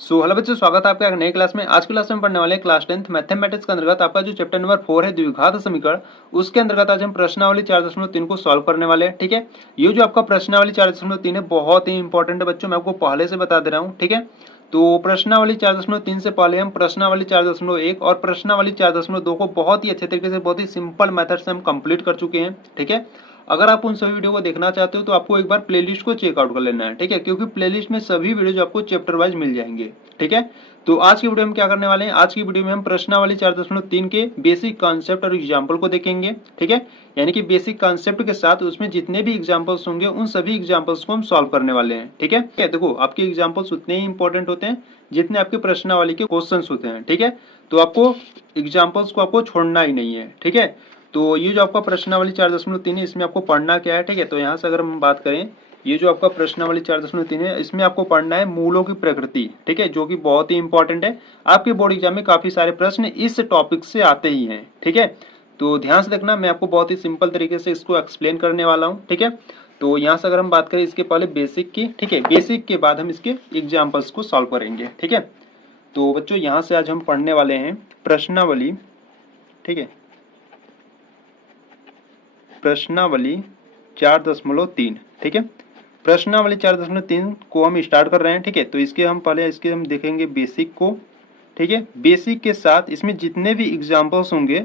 Hello बच्चों, स्वागत है आपका एक नई क्लास में। आज की क्लास में पढ़ने वाले क्लास 10th मैथमेटिक्स के अंतर्गत आपका जो चैप्टर नंबर 4 है द्विघात समीकरण, उसके अंतर्गत आज हम प्रश्नावली 4.3 को सॉल्व करने वाले हैं। ठीक है, ये जो आपका प्रश्नावली 4.3 है बहुत ही इंपॉर्टेंट है बच्चों, मैं आपको पहले से बता दे रहा हूँ। ठीक है, तो प्रश्नावली 4.3 से पहले हम प्रश्नावली 4.1 और प्रश्नावली 4.2 को बहुत ही अच्छे तरीके से, बहुत ही सिंपल मेथड से हम कंप्लीट कर चुके हैं। ठीक है, अगर आप उन सभी वीडियो को देखना चाहते हो तो आपको एक बार प्लेलिस्ट को चेकआउट कर लेना है। ठीक है, क्योंकि प्लेलिस्ट में सभी वीडियो जो आपको चैप्टर वाइज मिल जाएंगे। ठीक है, तो आज की वीडियो में क्या करने वाले हैं, आज की वीडियो में हम प्रश्नावली 4.3 के बेसिक कॉन्सेप्ट और एग्जाम्पल को देखेंगे। ठीक है, यानी कि बेसिक कॉन्सेप्ट के साथ उसमें जितने भी एग्जाम्पल्स होंगे उन सभी एग्जाम्पल्स को हम सॉल्व करने वाले हैं। ठीक है, देखो आपके एग्जाम्पल्स उतने ही इंपॉर्टेंट होते हैं जितने आपके प्रश्नावली के क्वेश्चन होते हैं। ठीक है, तो आपको एग्जाम्पल्स को आपको छोड़ना ही नहीं है। ठीक है, तो ये जो आपका प्रश्नावली 4.3 है इसमें आपको पढ़ना क्या है। ठीक है, तो यहाँ से अगर हम बात करें, ये जो आपका प्रश्नावली 4.3 है इसमें आपको पढ़ना है मूलों की प्रकृति। ठीक है, जो कि बहुत ही इंपॉर्टेंट है, आपके बोर्ड एग्जाम में काफी सारे प्रश्न इस टॉपिक से आते ही हैं। ठीक है, तो ध्यान से देखना, मैं आपको बहुत ही सिंपल तरीके से इसको एक्सप्लेन करने वाला हूँ। ठीक है, तो यहाँ से अगर हम बात करें इसके पहले बेसिक की, ठीक है, बेसिक के बाद हम इसके एग्जाम्पल्स को सॉल्व करेंगे। ठीक है, तो बच्चों यहाँ से आज हम पढ़ने वाले हैं प्रश्नावली। ठीक है, प्रश्नावली 4.3। ठीक है, प्रश्नावली 4.3 को हम स्टार्ट कर रहे हैं। ठीक है, तो इसके हम पहले हम देखेंगे बेसिक को। ठीक है, बेसिक के साथ इसमें जितने भी एग्जांपल्स होंगे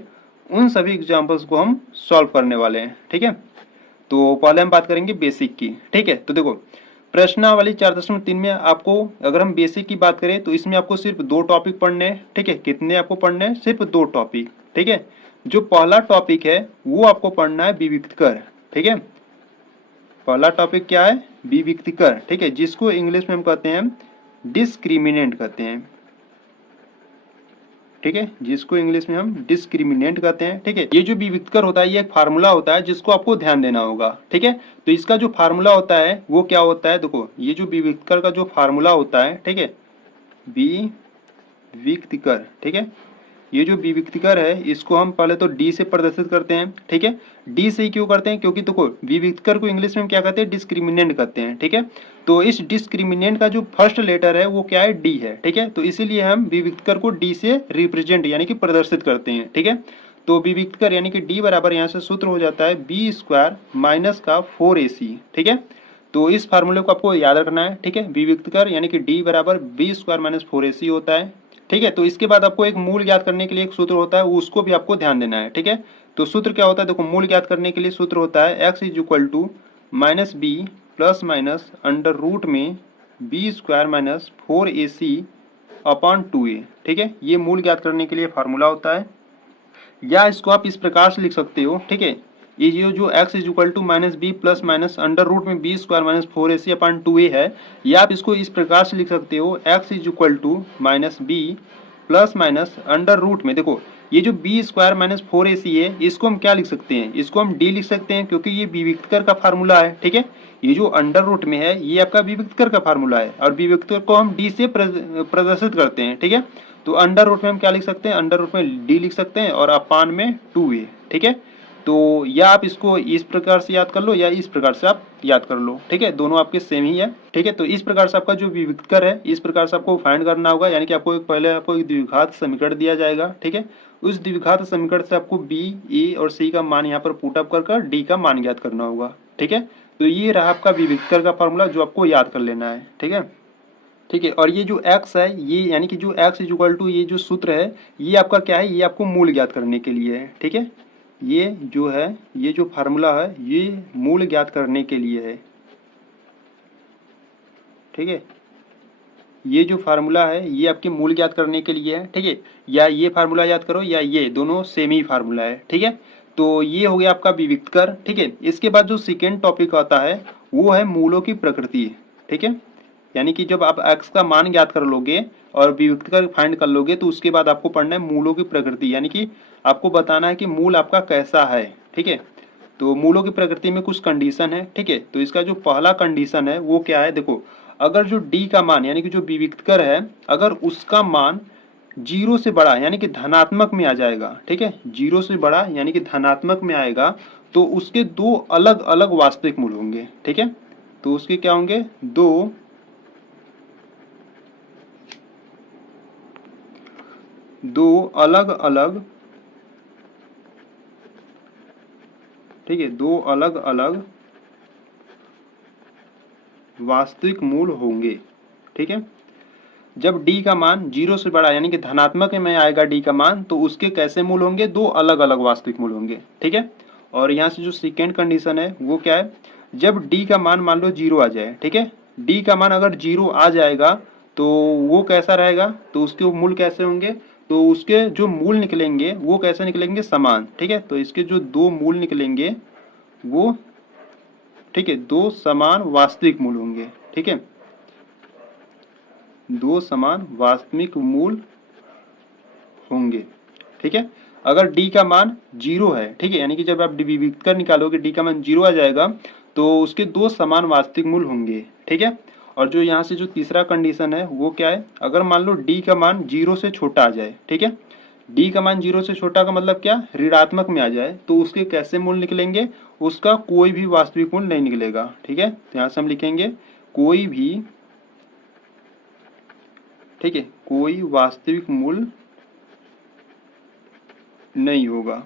उन सभी एग्जांपल्स को हम सॉल्व करने वाले हैं। ठीक है, तो पहले हम बात करेंगे बेसिक की। ठीक है, तो देखो प्रश्नावली 4.3 में आपको, अगर हम बेसिक की बात करें तो इसमें आपको सिर्फ 2 टॉपिक पढ़ने हैं। ठीक है, कितने आपको पढ़ने हैं? सिर्फ 2 टॉपिक। ठीक है, जो पहला टॉपिक है वो आपको पढ़ना है विविक्तकर। ठीक है, पहला टॉपिक क्या है? विविक्तकर। ठीक है, जिसको इंग्लिश में हम कहते हैं डिस्क्रिमिनेंट कहते हैं। ठीक है, जिसको इंग्लिश में हम डिस्क्रिमिनेंट कहते हैं। ठीक है, ये जो विविक्तकर होता है ये एक फार्मूला होता है जिसको आपको ध्यान देना होगा। ठीक है, तो इसका जो फार्मूला होता है वो क्या होता है? देखो ये जो विविक्तकर का जो फार्मूला होता है, ठीक है, विविक्तकर, ठीक है, ये जो विविक्तकर है इसको हम पहले तो डी से प्रदर्शित करते हैं। ठीक है, डी से ही क्यों करते हैं? क्योंकि देखो विविक्तकर को इंग्लिश में हम क्या कहते हैं? डिस्क्रिमिनेंट कहते हैं। ठीक है, तो इस डिस्क्रिमिनेंट का जो फर्स्ट लेटर है वो क्या है? डी है। ठीक है, तो इसीलिए हम विविक्तकर को डी से रिप्रेजेंट यानी कि प्रदर्शित करते हैं। ठीक है, तो विविक्तकर यानी कि डी बराबर यहाँ से सूत्र हो जाता है बी स्क्वायर माइनस का 4ac। ठीक है, तो इस फार्मूले को आपको याद रखना है। ठीक है, विविक्तकर यानी कि डी बराबर बी स्क्वायर माइनस 4ac होता है। ठीक है, तो इसके बाद आपको एक मूल ज्ञात करने के लिए एक सूत्र होता है, उसको भी आपको ध्यान देना है। ठीक है, तो सूत्र क्या होता है? देखो मूल ज्ञात करने के लिए सूत्र होता है x is equal to minus B plus minus under root में B square minus 4ac upon 2a। ठीक है, ये मूल ज्ञात करने के लिए फार्मूला होता है, या इसको आप इस प्रकार से लिख सकते हो। ठीक है, ये जो x is equal to minus B plus minus under root में B square minus 4ac upon 2a है, या आप इसको इस प्रकार से लिख सकते हो x is equal to minus B plus minus under root में, देखो ये जो बी स्क्वायर माइनस 4ac है इसको हम क्या लिख सकते हैं? इसको हम डी लिख सकते हैं क्योंकि ये विविक्तकर का फार्मूला है। ठीक है, ये जो अंडर रूट में है ये आपका विविक्तकर का फार्मूला है और विविक्तकर को हम डी से प्रदर्शित करते हैं। ठीक है, तो अंडर रूट में हम क्या लिख सकते हैं? अंडर रूट में डी लिख सकते हैं और अपान में 2a। ठीक है, तो या आप इसको इस प्रकार से याद कर लो या इस प्रकार से आप याद कर लो। ठीक है, दोनों आपके सेम ही है। ठीक है, तो इस प्रकार से आपका जो विविक्तकर है इस प्रकार से आपको फाइंड करना होगा, यानी कि आपको पहले आपको एक द्विघात समीकरण दिया जाएगा। ठीक है, उस द्विघात समीकरण से आपको बी, ए और सी का मान यहाँ पर पुट अप कर डी का मान ज्ञात करना होगा। ठीक है, तो ये रहा आपका विविक्तकर का फॉर्मूला जो आपको याद कर लेना है। ठीक है, ठीक है, और ये जो x है ये यानी कि जो x इज इक्वल टू ये जो सूत्र है ये आपका क्या है? ये आपको मूल ज्ञात करने के लिए है। ठीक है, ये जो है ये जो फार्मूला है ये मूल ज्ञात करने के लिए है। ठीक है, ये जो फार्मूला है ये आपके मूल ज्ञात करने के लिए है। ठीक है, या ये फार्मूला याद करो या ये, दोनों सेम ही फार्मूला है। ठीक है, तो ये हो गया आपका विविक्तकर। ठीक है, इसके बाद जो सेकेंड टॉपिक आता है वो है मूलों की प्रकृति। ठीक है, यानी कि जब आप x का मान ज्ञात कर लोगे और विविक्तकर फाइंड कर लोगे तो उसके बाद आपको पढ़ना है मूलों की प्रकृति, यानी कि आपको बताना है कि मूल आपका कैसा है। ठीक है, तो मूलों की प्रकृति में कुछ कंडीशन है। ठीक है, तो इसका जो पहला कंडीशन है वो क्या है? देखो अगर जो d का मान यानी कि जो विविक्तकर है अगर उसका मान 0 से बड़ा यानी कि धनात्मक में आ जाएगा, ठीक है, 0 से बड़ा यानी कि धनात्मक में आएगा तो उसके दो अलग अलग वास्तविक मूल होंगे। ठीक है, तो उसके क्या होंगे? दो दो अलग अलग, ठीक है, दो अलग अलग वास्तविक मूल होंगे। ठीक है, जब d का मान 0 से बड़ा यानी कि धनात्मक में आएगा d का मान, तो उसके कैसे मूल होंगे? दो अलग अलग वास्तविक मूल होंगे। ठीक है, और यहाँ से जो सेकेंड कंडीशन है वो क्या है? जब d का मान मान लो 0 आ जाए, ठीक है, d का मान अगर 0 आ जाएगा तो वो कैसा रहेगा? तो उसके मूल कैसे होंगे? तो उसके जो मूल निकलेंगे वो कैसे निकलेंगे? समान। ठीक है, तो इसके जो दो मूल निकलेंगे वो, ठीक है, दो समान वास्तविक मूल होंगे। ठीक है, दो समान वास्तविक मूल होंगे। ठीक है, अगर d का मान 0 है, ठीक है, यानी कि जब आप विविक्त कर निकालोगे d का मान 0 आ जाएगा तो उसके दो समान वास्तविक मूल होंगे। ठीक है, और जो यहाँ से जो तीसरा कंडीशन है वो क्या है? अगर मान लो d का मान 0 से छोटा आ जाए, ठीक है, d का मान 0 से छोटा का मतलब क्या? ऋणात्मक में आ जाए, तो उसके कैसे मूल निकलेंगे? उसका कोई भी वास्तविक मूल नहीं निकलेगा। ठीक है, तो यहाँ से हम लिखेंगे कोई भी, ठीक है, कोई वास्तविक मूल नहीं होगा।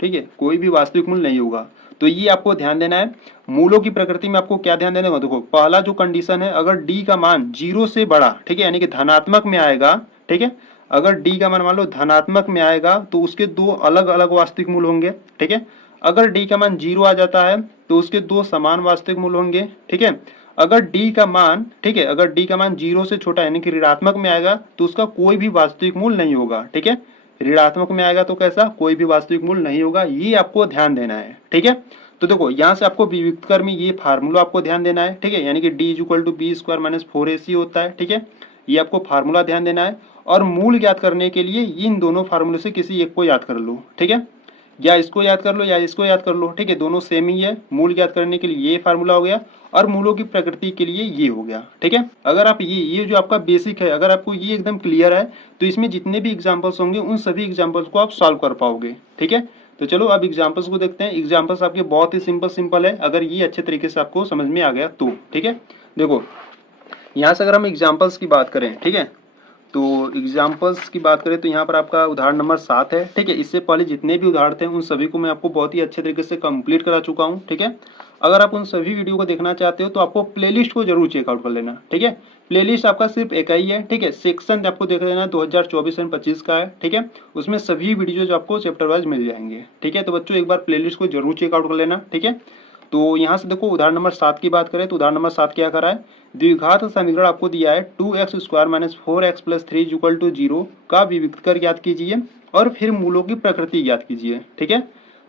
ठीक है, कोई भी वास्तविक मूल नहीं होगा। तो ये आपको ध्यान देना है। मूलों की प्रकृति में आपको क्या ध्यान देना है? देखो, पहला जो कंडीशन है, अगर d का मान 0 से बड़ा, ठीक है, यानी कि धनात्मक में आएगा, ठीक है, अगर d का मान मान लो धनात्मक में आएगा तो उसके दो अलग अलग वास्तविक मूल होंगे। ठीक है, अगर d का मान 0 आ जाता है तो उसके दो समान वास्तविक मूल होंगे। ठीक है, अगर d का मान, ठीक है, अगर d का मान 0 से छोटा यानी कि ऋणात्मक में आएगा तो उसका कोई भी वास्तविक मूल नहीं होगा। ठीक है, ऋणात्मक में आएगा तो कैसा? कोई भी वास्तविक मूल नहीं होगा। ये आपको ध्यान देना है। ठीक है, तो देखो यहाँ से आपको विविक्त कर में ये फार्मूला आपको ध्यान देना है। ठीक है, यानी कि d equal to b square minus 4ac होता है। ठीक है, ये आपको फार्मूला ध्यान देना है, और मूल ज्ञात करने के लिए इन दोनों फार्मूले से किसी एक को याद कर लो। ठीक है, या इसको याद कर लो या इसको याद कर लो। ठीक है, दोनों सेम ही है। मूल ज्ञात करने के लिए ये फार्मूला हो गया और मूलों की प्रकृति के लिए ये हो गया। ठीक है, अगर आप ये जो आपका बेसिक है, अगर आपको ये एकदम क्लियर है तो इसमें जितने भी एग्जाम्पल्स होंगे उन सभी एग्जाम्पल्स को आप सॉल्व कर पाओगे। ठीक है, तो चलो अब एग्जाम्पल्स को देखते हैं। एग्जाम्पल्स आपके बहुत ही सिंपल है, अगर ये अच्छे तरीके से आपको समझ में आ गया तो। ठीक है, देखो यहाँ से अगर हम एग्जाम्पल्स की बात करें, ठीक है, तो एग्जाम्पल्स की बात करें तो यहाँ पर आपका उदाहरण नंबर 7 है। ठीक है, इससे पहले जितने भी उदाहरण थे उन सभी को मैं आपको बहुत ही अच्छे तरीके से कंप्लीट करा चुका हूँ। ठीक है, अगर आप उन सभी वीडियो को देखना चाहते हो तो आपको प्लेलिस्ट को जरूर चेकआउट कर लेना। ठीक है, प्लेलिस्ट आपका सिर्फ एक ही है। ठीक है, सेक्शन आपको देख लेना 2024 एंड 25 का है। ठीक है, उसमें सभी वीडियो जो आपको चैप्टर वाइज मिल जाएंगे। ठीक है, तो बच्चों एक बार प्लेलिस्ट को जरूर चेकआउट कर लेना। ठीक है, तो यहाँ से देखो उदाहरण नंबर 7 की बात करें तो उदाहरण नंबर 7 क्या करा है? द्विघात समीकरण आपको दिया है 2x square minus 4x plus 3 equal to 0 का विविक्त कर ज्ञात कीजिए और फिर मूलों की प्रकृति ज्ञात कीजिए। ठीक है,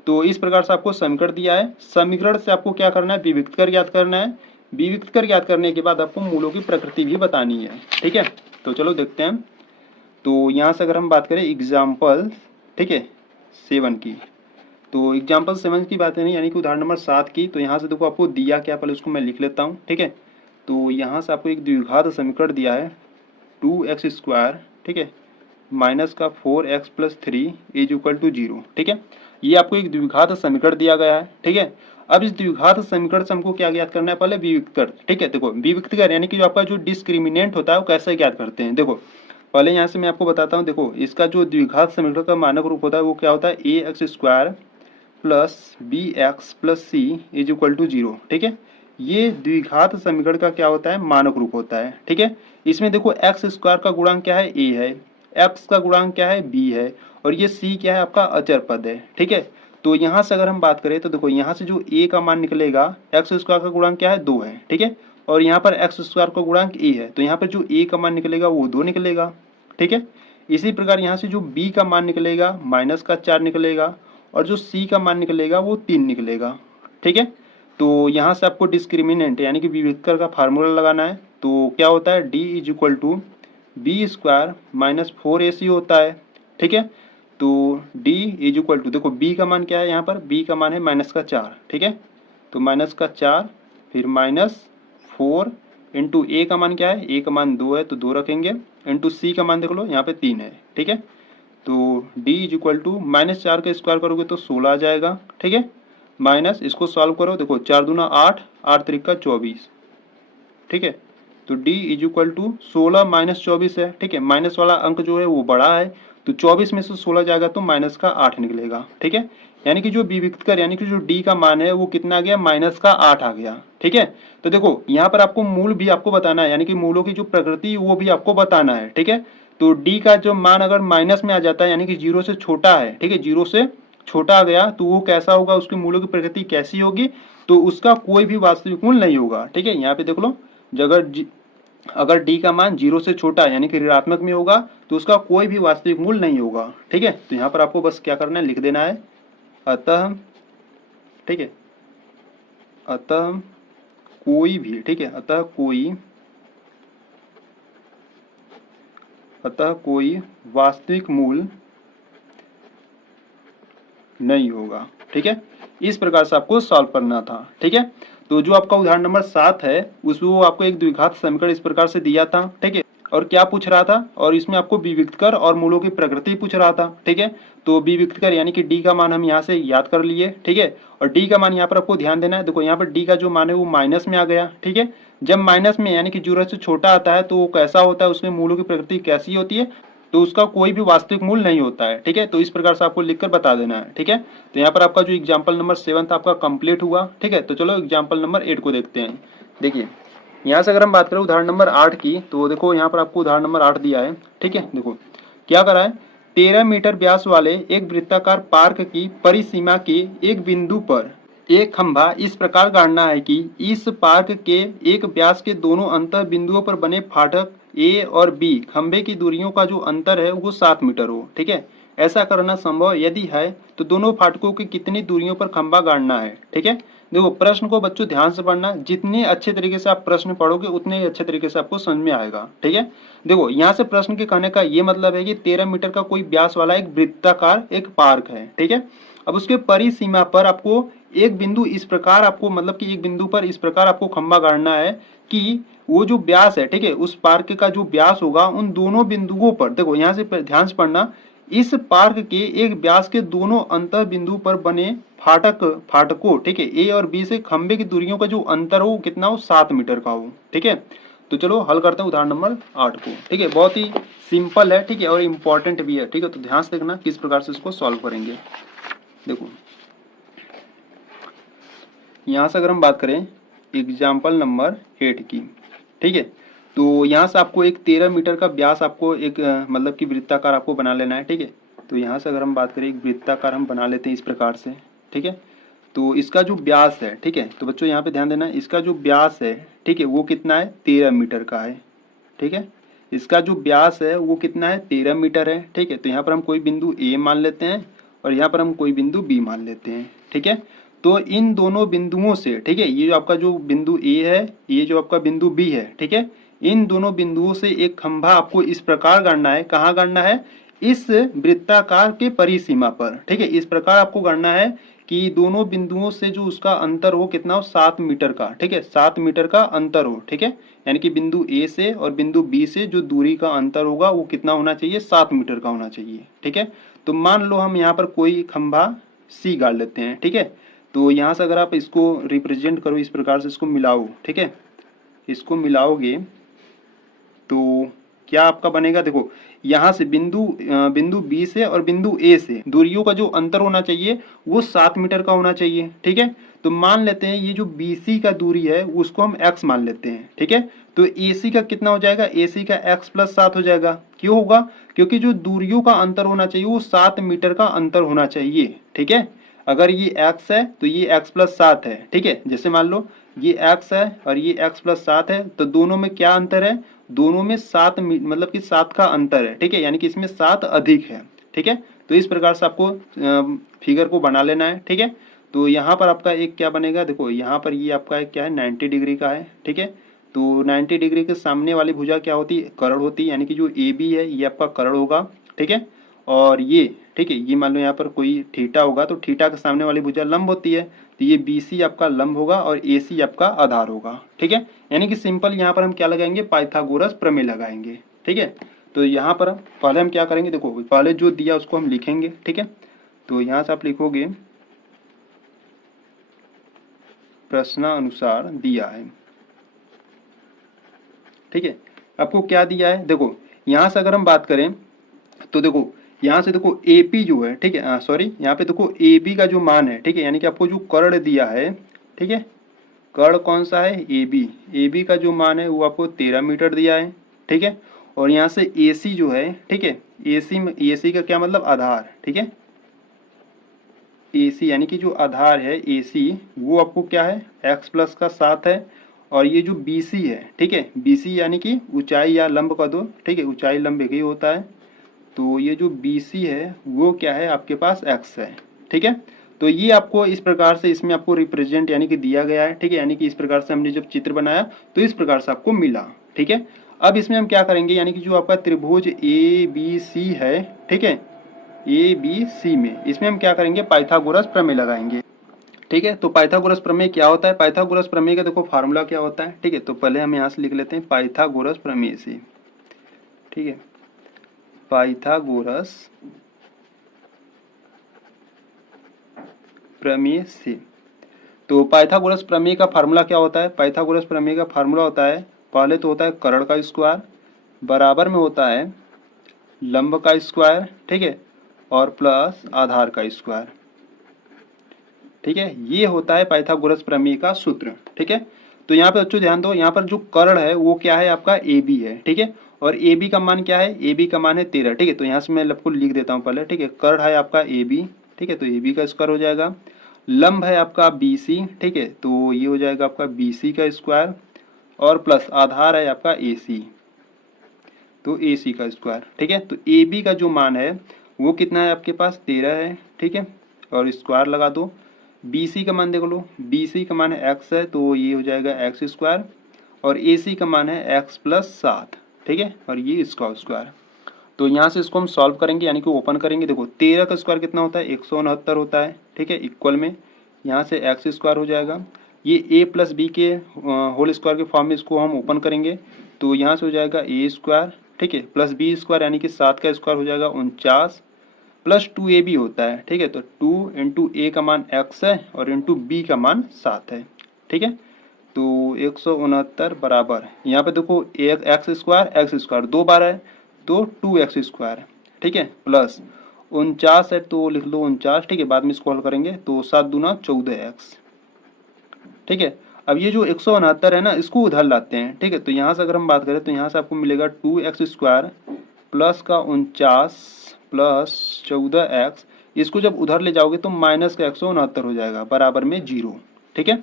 तो इस प्रकार से आपको समीकरण दिया है। समीकरण से आपको क्या करना है? विविक्त कर ज्ञात करना है। विविक्त कर ज्ञात करने के बाद आपको मूलों की प्रकृति भी बतानी है। ठीक है, तो चलो देखते हैं। तो यहाँ से अगर हम बात करें एग्जाम्पल, ठीक है, 7 की, तो एग्जाम्पल 7 की बात नहीं, यानी कि उदाहरण नंबर 7 की, तो यहाँ से देखो आपको दिया क्या, पहले उसको मैं लिख लेता हूँ। ठीक है, तो यहाँ से आपको एक द्विघात समीकरण दिया है 2x स्क्वायर, ठीक है, माइनस का 4x plus 3 is equal to 0। ठीक है, ये आपको एक द्विघात समीकरण दिया गया है। ठीक है, अब इस द्विघात समीकरण से हमको क्या ज्ञात करना है? पहले विविक्त कर। ठीक है, देखो विविक्त कर यानी कि जो आपका जो डिस्क्रिमिनेंट होता है वो कैसे ज्ञात करते हैं। देखो पहले यहाँ से मैं आपको बताता हूँ। देखो इसका जो द्विघात समीकरण का मानक रूप होता है वो क्या होता है? A X square plus B X plus C is equal to 0। ठीक है, ये द्विघात समीकरण का क्या होता है? मानक रूप होता है। ठीक है, इसमें देखो एक्स स्क्वायर का गुणांक क्या है? ए है, एक्स का गुणांक क्या है? बी है, और ये सी क्या है? आपका अचर पद है। ठीक है, तो यहाँ से अगर हम बात करें तो देखो यहाँ से जो ए का मान निकलेगा, एक्स स्क्वायर का गुणांक क्या है? 2 है। ठीक है, और यहाँ पर एक्स स्क्वायर का गुणांक ए है, तो यहाँ पर जो ए का मान निकलेगा वो 2 निकलेगा। ठीक है, इसी प्रकार यहाँ से जो बी का मान निकलेगा माइनस का 4 निकलेगा, और जो सी का मान निकलेगा वो 3 निकलेगा। ठीक है, तो यहाँ से आपको डिस्क्रिमिनेंट यानी कि विविधकर का फार्मूला लगाना है। तो क्या होता है? D is equal to b square minus 4ac होता है। ठीक है, तो डी इज इक्वल टू, देखो बी का मान क्या है? यहाँ पर बी का मान है माइनस का 4। ठीक है, तो माइनस का 4 फिर माइनस 4 इंटू ए का मान क्या है? ए का मान 2 है तो 2 रखेंगे, इंटू सी का मान देख लो यहाँ पे 3 है। ठीक है, तो d is equal to minus 4 का स्क्वायर करोगे तो 16 आ जाएगा। ठीक है, माइनस इसको सॉल्व करो, देखो 4 दूना 8, 8 त्रिक का 24। ठीक है, तो d is equal to 16 minus 24 है, ठीक है। माइनस वाला अंक जो है वो बड़ा है, तो 24 में से 16 जाएगा तो माइनस का 8 निकलेगा, ठीक है। यानी कि जो विविक्तकर यानी कि जो d का मान है वो कितना आ गया, माइनस का 8 आ गया, ठीक है। तो देखो यहाँ पर आपको मूल भी आपको बताना है, यानी कि मूलों की जो प्रकृति वो भी आपको बताना है, ठीक है। तो d का जो मान अगर माइनस में आ जाता है यानी कि 0 से छोटा है, ठीक है, 0 से छोटा आ गया तो वो कैसा होगा, उसके मूलों की प्रकृति कैसी होगी, तो उसका कोई भी वास्तविक मूल नहीं होगा, ठीक है। यहाँ पे देख लो, अगर d का मान 0 से छोटा यानी कि ऋणात्मक में होगा तो उसका कोई भी वास्तविक मूल नहीं होगा, ठीक है। तो यहाँ पर आपको बस क्या करना है, लिख देना है अतः, ठीक है, अतः कोई भी, ठीक है, अतः कोई वास्तविक मूल नहीं होगा, ठीक है। इस प्रकार से आपको सॉल्व करना था, ठीक है। तो जो आपका उदाहरण नंबर 7 है उसमें वो आपको एक द्विघात समीकरण इस प्रकार से दिया था, ठीक है। और क्या पूछ रहा था, और इसमें आपको विविक्तकर और मूलों की प्रकृति पूछ रहा था, ठीक है। तो विविक्तकर यानी कि डी का मान हम यहाँ से याद कर लिए, ठीक है। और डी का मान यहाँ पर आपको ध्यान देना है, देखो यहाँ पर डी का जो मान है वो माइनस में आ गया, ठीक है। जब माइनस में यानी कि 0 से छोटा आता है तो वो कैसा होता है, उसमें मूलों की प्रकृति कैसी होती है, तो उसका कोई भी वास्तविक मूल नहीं होता है, ठीक है। तो इस प्रकार से आपको लिखकर बता देना है, ठीक है। तो यहाँ पर आपका जो एग्जाम्पल नंबर 7 था आपका कंप्लीट हुआ, ठीक है। तो चलो एग्जाम्पल नंबर 8 को देखते हैं। देखिए यहाँ से अगर हम बात करें उदाहरण नंबर 8 की, तो देखो यहाँ पर आपको उदाहरण नंबर 8 दिया है, ठीक है। देखो क्या करा है, 13 मीटर व्यास वाले एक वृत्ताकार पार्क की परिसीमा के एक बिंदु पर एक खंभा इस प्रकार गाड़ना है कि इस पार्क के एक व्यास के दोनों अंतर बिंदुओं पर बने फाटक ए और बी खंभे की दूरियों का जो अंतर है वो 7 मीटर हो, ठीक है। ऐसा करना संभव यदि है तो दोनों फाटकों की कितनी दूरियों पर खंभा गाड़ना है, ठीक है। देखो प्रश्न को बच्चों ध्यान से पढ़ना, जितने अच्छे तरीके से आप प्रश्न पढ़ोगे उतने ही अच्छे तरीके से आपको समझ में आएगा, ठीक है। देखो यहाँ से प्रश्न के कहने का ये मतलब है कि 13 मीटर का कोई व्यास वाला एक वृत्ताकार एक पार्क है, ठीक है। अब उसके परिसीमा पर आपको एक बिंदु इस प्रकार आपको मतलब कि एक बिंदु पर इस प्रकार आपको खंभा गाड़ना है कि वो जो व्यास है, ठीक है, उस पार्क का जो व्यास होगा उन दोनों बिंदुओं पर, देखो यहाँ से ध्यान से पढ़ना, इस पार्क के एक व्यास के दोनों अंतर बिंदु पर बने फाटकों, ठीक है, ए और बी से खंभे की दूरियों का जो अंतर हो कितना हो, 7 मीटर का हो, ठीक है। तो चलो हल करते हैं उदाहरण नंबर 8 को, ठीक है। बहुत ही सिंपल है, ठीक है, और इम्पोर्टेंट भी है, ठीक है। तो ध्यान से देखना किस प्रकार से इसको सॉल्व करेंगे। देखो यहाँ से अगर हम बात करें एग्जाम्पल नंबर 8 की, ठीक है, तो यहाँ से आपको एक 13 मीटर का व्यास आपको एक मतलब कि वृत्ताकार आपको बना लेना है, ठीक है। तो यहाँ से अगर हम बात करें एक वृत्ताकार हम बना लेते हैं इस प्रकार से, ठीक है। तो इसका जो व्यास है, ठीक है, तो बच्चों यहाँ पे ध्यान देना, इसका जो व्यास है, ठीक है, वो कितना है, 13 मीटर का है, ठीक है। इसका जो व्यास है वो कितना है, 13 मीटर है, ठीक है। तो यहाँ पर हम कोई बिंदु ए मान लेते हैं और यहाँ पर हम कोई बिंदु बी मान लेते हैं, ठीक है। तो इन दोनों बिंदुओं से, ठीक है, ये जो आपका जो बिंदु ए है, ये जो आपका बिंदु बी है, ठीक है, इन दोनों बिंदुओं से एक खंभा आपको इस प्रकार गाड़ना है, कहाँ गाड़ना है, इस वृत्ताकार के परिसीमा पर, ठीक है। इस प्रकार आपको गाड़ना है कि दोनों बिंदुओं से जो उसका अंतर हो कितना हो, 7 मीटर का, ठीक है, 7 मीटर का अंतर हो, ठीक है। यानी कि बिंदु ए से और बिंदु बी से जो दूरी का अंतर होगा वो कितना होना चाहिए, 7 मीटर का होना चाहिए, ठीक है। तो मान लो हम यहाँ पर कोई खंभा सी गाड़ लेते हैं, ठीक है। तो यहाँ से अगर आप इसको रिप्रेजेंट करो इस प्रकार से, इसको मिलाओ, ठीक है, इसको मिलाओगे तो क्या आपका बनेगा, देखो यहाँ से बिंदु बी से और बिंदु ए से दूरियों का जो अंतर होना चाहिए वो 7 मीटर का होना चाहिए, ठीक है। तो मान लेते हैं ये जो BC का दूरी है उसको हम x मान लेते हैं, ठीक है। तो AC का कितना हो जाएगा, AC का x प्लस 7 हो जाएगा, क्यों होगा, क्योंकि जो दूरियों का अंतर होना चाहिए वो 7 मीटर का अंतर होना चाहिए, ठीक है। अगर ये x है तो ये x प्लस 7 है, ठीक है। जैसे मान लो ये x है और ये x प्लस 7 है, तो दोनों में क्या अंतर है, दोनों में 7 मतलब कि 7 का अंतर है, ठीक है, यानी कि इसमें 7 अधिक है, ठीक है। तो इस प्रकार से आपको फिगर को बना लेना है, ठीक है। तो यहाँ पर आपका एक क्या बनेगा, देखो यहाँ पर ये आपका एक क्या है, 90 डिग्री का है, ठीक है। तो 90 डिग्री के सामने वाली भुजा क्या होती है, कर्ण होती है, यानी कि जो AB है ये आपका कर्ण होगा, ठीक है। और ये, ठीक है, ये मान लो यहाँ पर कोई थीटा होगा तो थीटा के सामने वाली भुजा लंब होती है, तो ये BC आपका लंब होगा और AC आपका आधार होगा, ठीक है। यानी कि सिंपल यहाँ पर हम क्या लगाएंगे, पाइथागोरस प्रमेय लगाएंगे, ठीक है। तो यहाँ पर पहले हम क्या करेंगे, देखो पहले जो दिया उसको हम लिखेंगे, ठीक है। तो यहाँ से आप लिखोगे प्रश्नानुसार दिया है, ठीक है। आपको क्या दिया है, देखो यहाँ से अगर हम बात करें तो देखो यहाँ से देखो AP जो है, ठीक है, सॉरी यहाँ पे देखो AB का जो मान है, ठीक है, यानी कि आपको जो कर्ण दिया है, ठीक है, कर्ण कौन सा है, AB का जो मान है वो आपको 13 मीटर दिया है, ठीक है। और यहाँ से AC जो है, ठीक है, AC का क्या मतलब, आधार, ठीक है, AC यानी कि जो आधार है AC वो आपको क्या है, x प्लस का 7 है। और ये जो BC है, ठीक है, BC यानी कि ऊंचाई या लंब का दो, ठीक है, ऊंचाई लंब एक ही होता है। तो ये जो BC है वो क्या है आपके पास x है, ठीक है। तो ये आपको इस प्रकार से इसमें आपको रिप्रेजेंट यानी कि दिया गया है, ठीक है, यानी कि इस प्रकार से हमने जब चित्र बनाया तो इस प्रकार से आपको मिला, ठीक है। अब इसमें हम क्या करेंगे, यानी कि जो आपका त्रिभुज ABC है, ठीक है, ABC में इसमें हम क्या करेंगे, पाइथागोरस प्रमेय लगाएंगे, ठीक है। तो पाइथागोरस प्रमेय क्या होता है, पाइथागोरस प्रमेय का देखो फार्मूला क्या होता है, ठीक है। तो पहले हम यहाँ से लिख लेते हैं पाइथागोरस प्रमेय से, ठीक है, पाइथागोरस प्रमेय से। तो पाइथागोरस प्रमेय का फार्मूला क्या होता है, पाइथागोरस प्रमेय का फार्मूला होता है, पहले तो होता है कर्ण का स्क्वायर बराबर में होता है लंब का स्क्वायर, ठीक है, और प्लस आधार का स्क्वायर, ठीक है। ये होता है पाइथागोरस प्रमेय का सूत्र, ठीक है। तो यहाँ पे बच्चों ध्यान दो, यहाँ पर जो कर्ण है वो क्या है आपका AB है, ठीक है, और AB का मान क्या है, AB का मान है 13, ठीक है। तो यहाँ से मैं आपको लिख देता हूँ पहले, ठीक है, कर्ण है आपका AB, ठीक है, तो AB का स्क्वायर हो जाएगा, लंब है आपका BC, ठीक है, तो ये हो जाएगा आपका BC का स्क्वायर, और प्लस आधार है आपका AC, तो AC का स्क्वायर, ठीक है। तो AB का जो मान है वो कितना है आपके पास, 13 है, ठीक है, और स्क्वायर लगा दो। BC का मान देख लो, BC का मान है x है, तो ये हो जाएगा x स्क्वायर, और AC का मान है x प्लस 7, ठीक है, और ये इसका स्क्वायर। तो यहाँ से इसको हम सॉल्व करेंगे, यानी कि ओपन करेंगे, देखो 13 का स्क्वायर कितना होता है, 169 होता है, ठीक है, इक्वल में यहाँ से x स्क्वायर हो जाएगा, ये a प्लस बी के होल स्क्वायर के फॉर्म में इसको हम ओपन करेंगे, तो यहाँ से हो जाएगा a स्क्वायर, ठीक है, प्लस बी स्क्वायर यानी कि 7 का स्क्वायर हो जाएगा 49, प्लस 2ab होता है, ठीक है। तो 2 इंटू ए का मान x है और इंटू बी का मान 7 है, ठीक है। तो 169 बराबर, यहाँ पे देखो एक्स स्क्वायर 2 बार है तो 2x स्क्वायर, ठीक है, प्लस 49 है तो लिख लो 49, ठीक है, बाद में इसको हल करेंगे तो 7 दूना 14x, ठीक है। अब ये जो 169 है ना, इसको उधर लाते हैं, ठीक है। तो यहाँ से अगर हम बात करें तो यहाँ से आपको मिलेगा 2x स्क्वायर प्लस का 49 प्लस 14x, इसको जब उधर ले जाओगे तो माइनस का 169 हो जाएगा बराबर में 0, ठीक है।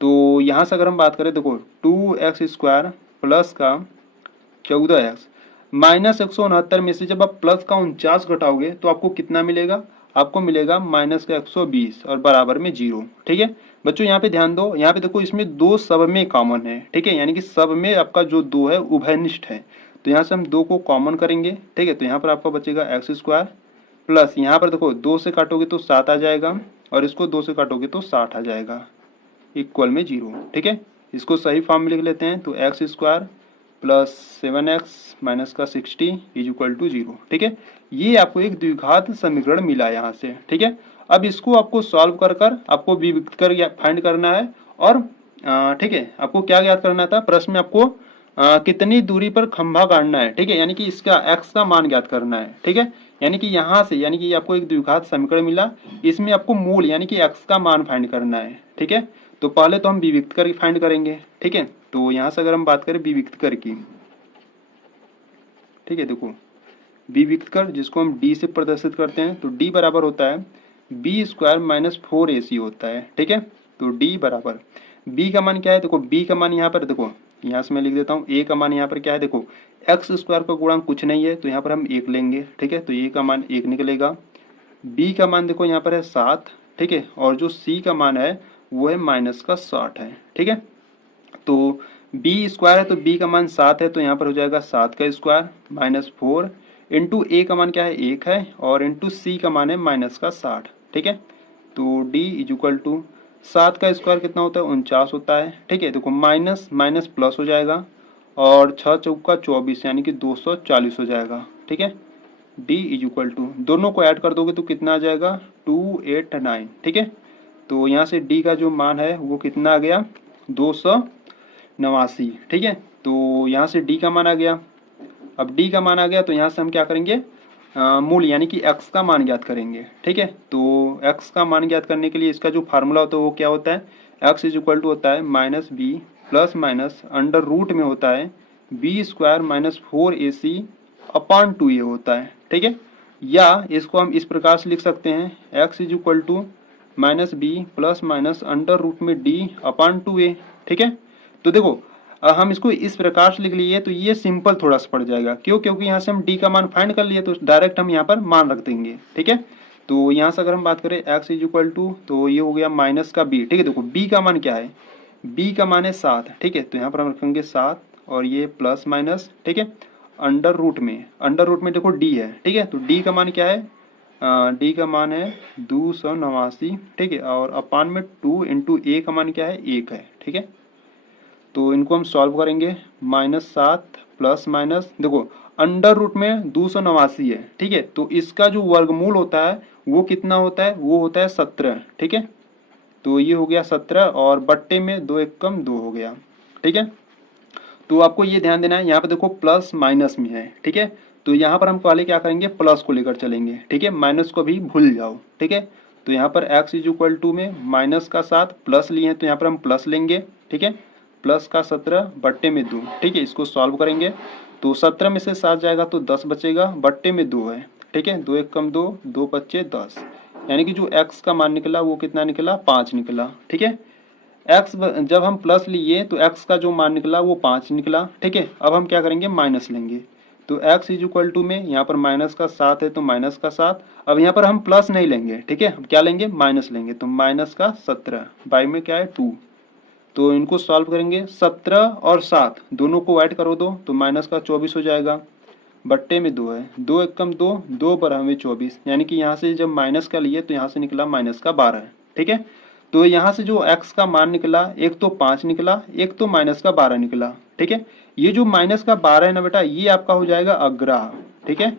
तो यहाँ से अगर हम बात करें देखो 2x स्क्वायर प्लस का 14x माइनस 169 में से जब आप प्लस का 49 घटाओगे तो आपको कितना मिलेगा, आपको मिलेगा माइनस का 120 और बराबर में 0, ठीक है। बच्चों यहाँ पे ध्यान दो, यहाँ पे देखो इसमें दो सब में कॉमन है, ठीक है, यानी कि सब में आपका जो 2 है उभयनिष्ठ है, तो यहाँ से हम 2 को कॉमन करेंगे, ठीक है। तो यहाँ पर आपका बचेगा x स्क्वायर प्लस यहाँ पर देखो 2 से काटोगे तो 7 आ जाएगा, और इसको 2 से काटोगे तो 60 आ जाएगा, इक्वल में 0, ठीक है। इसको सही फॉर्म में लिख लेते हैं, तो x square plus 7x minus का 60 इज इक्वल टू 0, ठीक है। ये आपको एक द्विघात समीकरण मिला यहाँ से, ठीक है। अब इसको आपको सॉल्व कर कर आपको विभक्त कर फाइंड करना है, और ठीक है, आपको क्या ज्ञात करना था, प्रश्न में आपको कितनी दूरी पर खंभा गाड़ना है, ठीक है, यानी कि इसका x का मान ज्ञात करना है, ठीक है। यानी कि यहाँ से, यानी कि आपको एक द्विघात समीकरण मिला, इसमें आपको मूल यानी कि x का मान फाइंड करना है, ठीक है। तो पहले तो हम विभक्त कर फाइंड करेंगे, ठीक है। तो यहाँ से अगर हम बात करें विभक्त कर की, ठीक है, देखो विभक्त कर जिसको हम d से प्रदर्शित करते हैं, तो d बराबर होता है b स्क्वायर माइनस 4ac होता है, ठीक है। तो d बराबर b का मान क्या है, देखो b का मान यहाँ पर देखो, यहाँ से मैं लिख देता हूँ, a का मान यहाँ पर क्या है, देखो x स्क्वायर का गुणांक कुछ नहीं है तो यहाँ पर हम 1 लेंगे, ठीक है। तो a का मान 1 निकलेगा, b का मान देखो यहाँ पर है 7, ठीक है, और जो c का मान है वो है माइनस का 60 है, ठीक है। तो b स्क्वायर है तो b का मान 7 है, तो यहाँ पर हो जाएगा 7 का स्क्वायर माइनस 4 इंटू a का मान क्या है 1 है, और इंटू c का मान है माइनस का 60, ठीक है। तो d इज इक्वल टू 7 का स्क्वायर कितना होता है 49 होता है, ठीक है। देखो माइनस माइनस प्लस हो जाएगा, और 6 चौका 24 यानी कि 240 हो जाएगा, ठीक है। d इज इक्वल टू दोनों को ऐड कर दोगे तो कितना आ जाएगा 289, ठीक है। तो यहाँ से d का जो मान है वो कितना आ गया 289, ठीक है। तो यहाँ से डी का मान आ गया। अब डी का मान आ गया तो यहाँ से हम क्या करेंगे, मूल यानी कि x का मान ज्ञात करेंगे। ठीक है, तो x का मान ज्ञात करने के लिए इसका जो फार्मूला होता है वो क्या होता है, x इज इक्वल टू होता है minus B plus minus under root में होता है B square minus 4ac upon 2a होता है। ठीक है, या इसको हम इस प्रकार से लिख सकते हैं x is equal to minus B plus minus under root में d अपॉन 2a। ठीक है, तो देखो हम इसको इस प्रकार से लिख लिए तो ये सिंपल थोड़ा सा पड़ जाएगा। क्यों, क्योंकि यहाँ से हम d का मान फाइंड कर लिए तो डायरेक्ट हम यहाँ पर मान रख देंगे। ठीक है, तो यहाँ से अगर हम बात करें x इज इक्वल टू, तो ये हो गया माइनस का b। ठीक है, देखो b का मान क्या है, b का मान है 7। ठीक है, तो यहाँ पर हम रखेंगे 7 और ये प्लस माइनस। ठीक है, अंडर रूट में देखो d है। ठीक है, तो d का मान क्या है, d का मान है 289। ठीक है, और अपान में 2 इंटू a का मान क्या है 1 है। ठीक है, तो इनको हम सॉल्व करेंगे, -7 प्लस माइनस देखो अंडर रूट में 289 है। ठीक है, तो इसका जो वर्गमूल होता है वो कितना होता है, वो होता है 17। ठीक है, तो ये हो गया 17 और बट्टे में 2 एक कम 2 हो गया। ठीक है, तो आपको ये ध्यान देना है यहाँ पे देखो प्लस माइनस में है। ठीक है, तो यहाँ पर हम पहले क्या करेंगे, प्लस को लेकर चलेंगे। ठीक है, माइनस को भी भूल जाओ। ठीक है, तो यहाँ पर x इज इक्वल टू में माइनस का 7 प्लस लिए हैं तो यहाँ पर हम प्लस लेंगे। ठीक है, प्लस का 17 बट्टे में 2। ठीक है, इसको सॉल्व करेंगे तो 17 में से 7 जाएगा तो 10 बचेगा, बट्टे में 2 है। ठीक है, 2 एक कम 2, 2 बच्चे 10, यानी कि जो x का मान निकला वो कितना निकला, 5 निकला। ठीक है, x जब हम प्लस लिए तो x का जो मान निकला वो 5 निकला। ठीक है, अब हम क्या करेंगे, माइनस लेंगे। तो x इज इक्वल टू में यहाँ पर माइनस का 7 है तो माइनस का 7। अब यहाँ पर हम प्लस नहीं लेंगे। ठीक है, हम क्या लेंगे, माइनस लेंगे। तो माइनस का 17 बाई में क्या है 2। तो इनको सॉल्व करेंगे, 17 और 7 दोनों को ऐड करो दो तो माइनस का 24 हो जाएगा, बट्टे में 2 है, 2 एक कम 2, 2 बराबर 24, यानी कि यहाँ से जब माइनस का लिए तो यहाँ से निकला माइनस का 12। ठीक है, तो यहाँ से जो x का मान निकला, एक तो 5 निकला, एक तो माइनस का 12 निकला। ठीक है, ये जो माइनस का 12 है ना बेटा, ये आपका हो जाएगा अग्राह। ठीक है,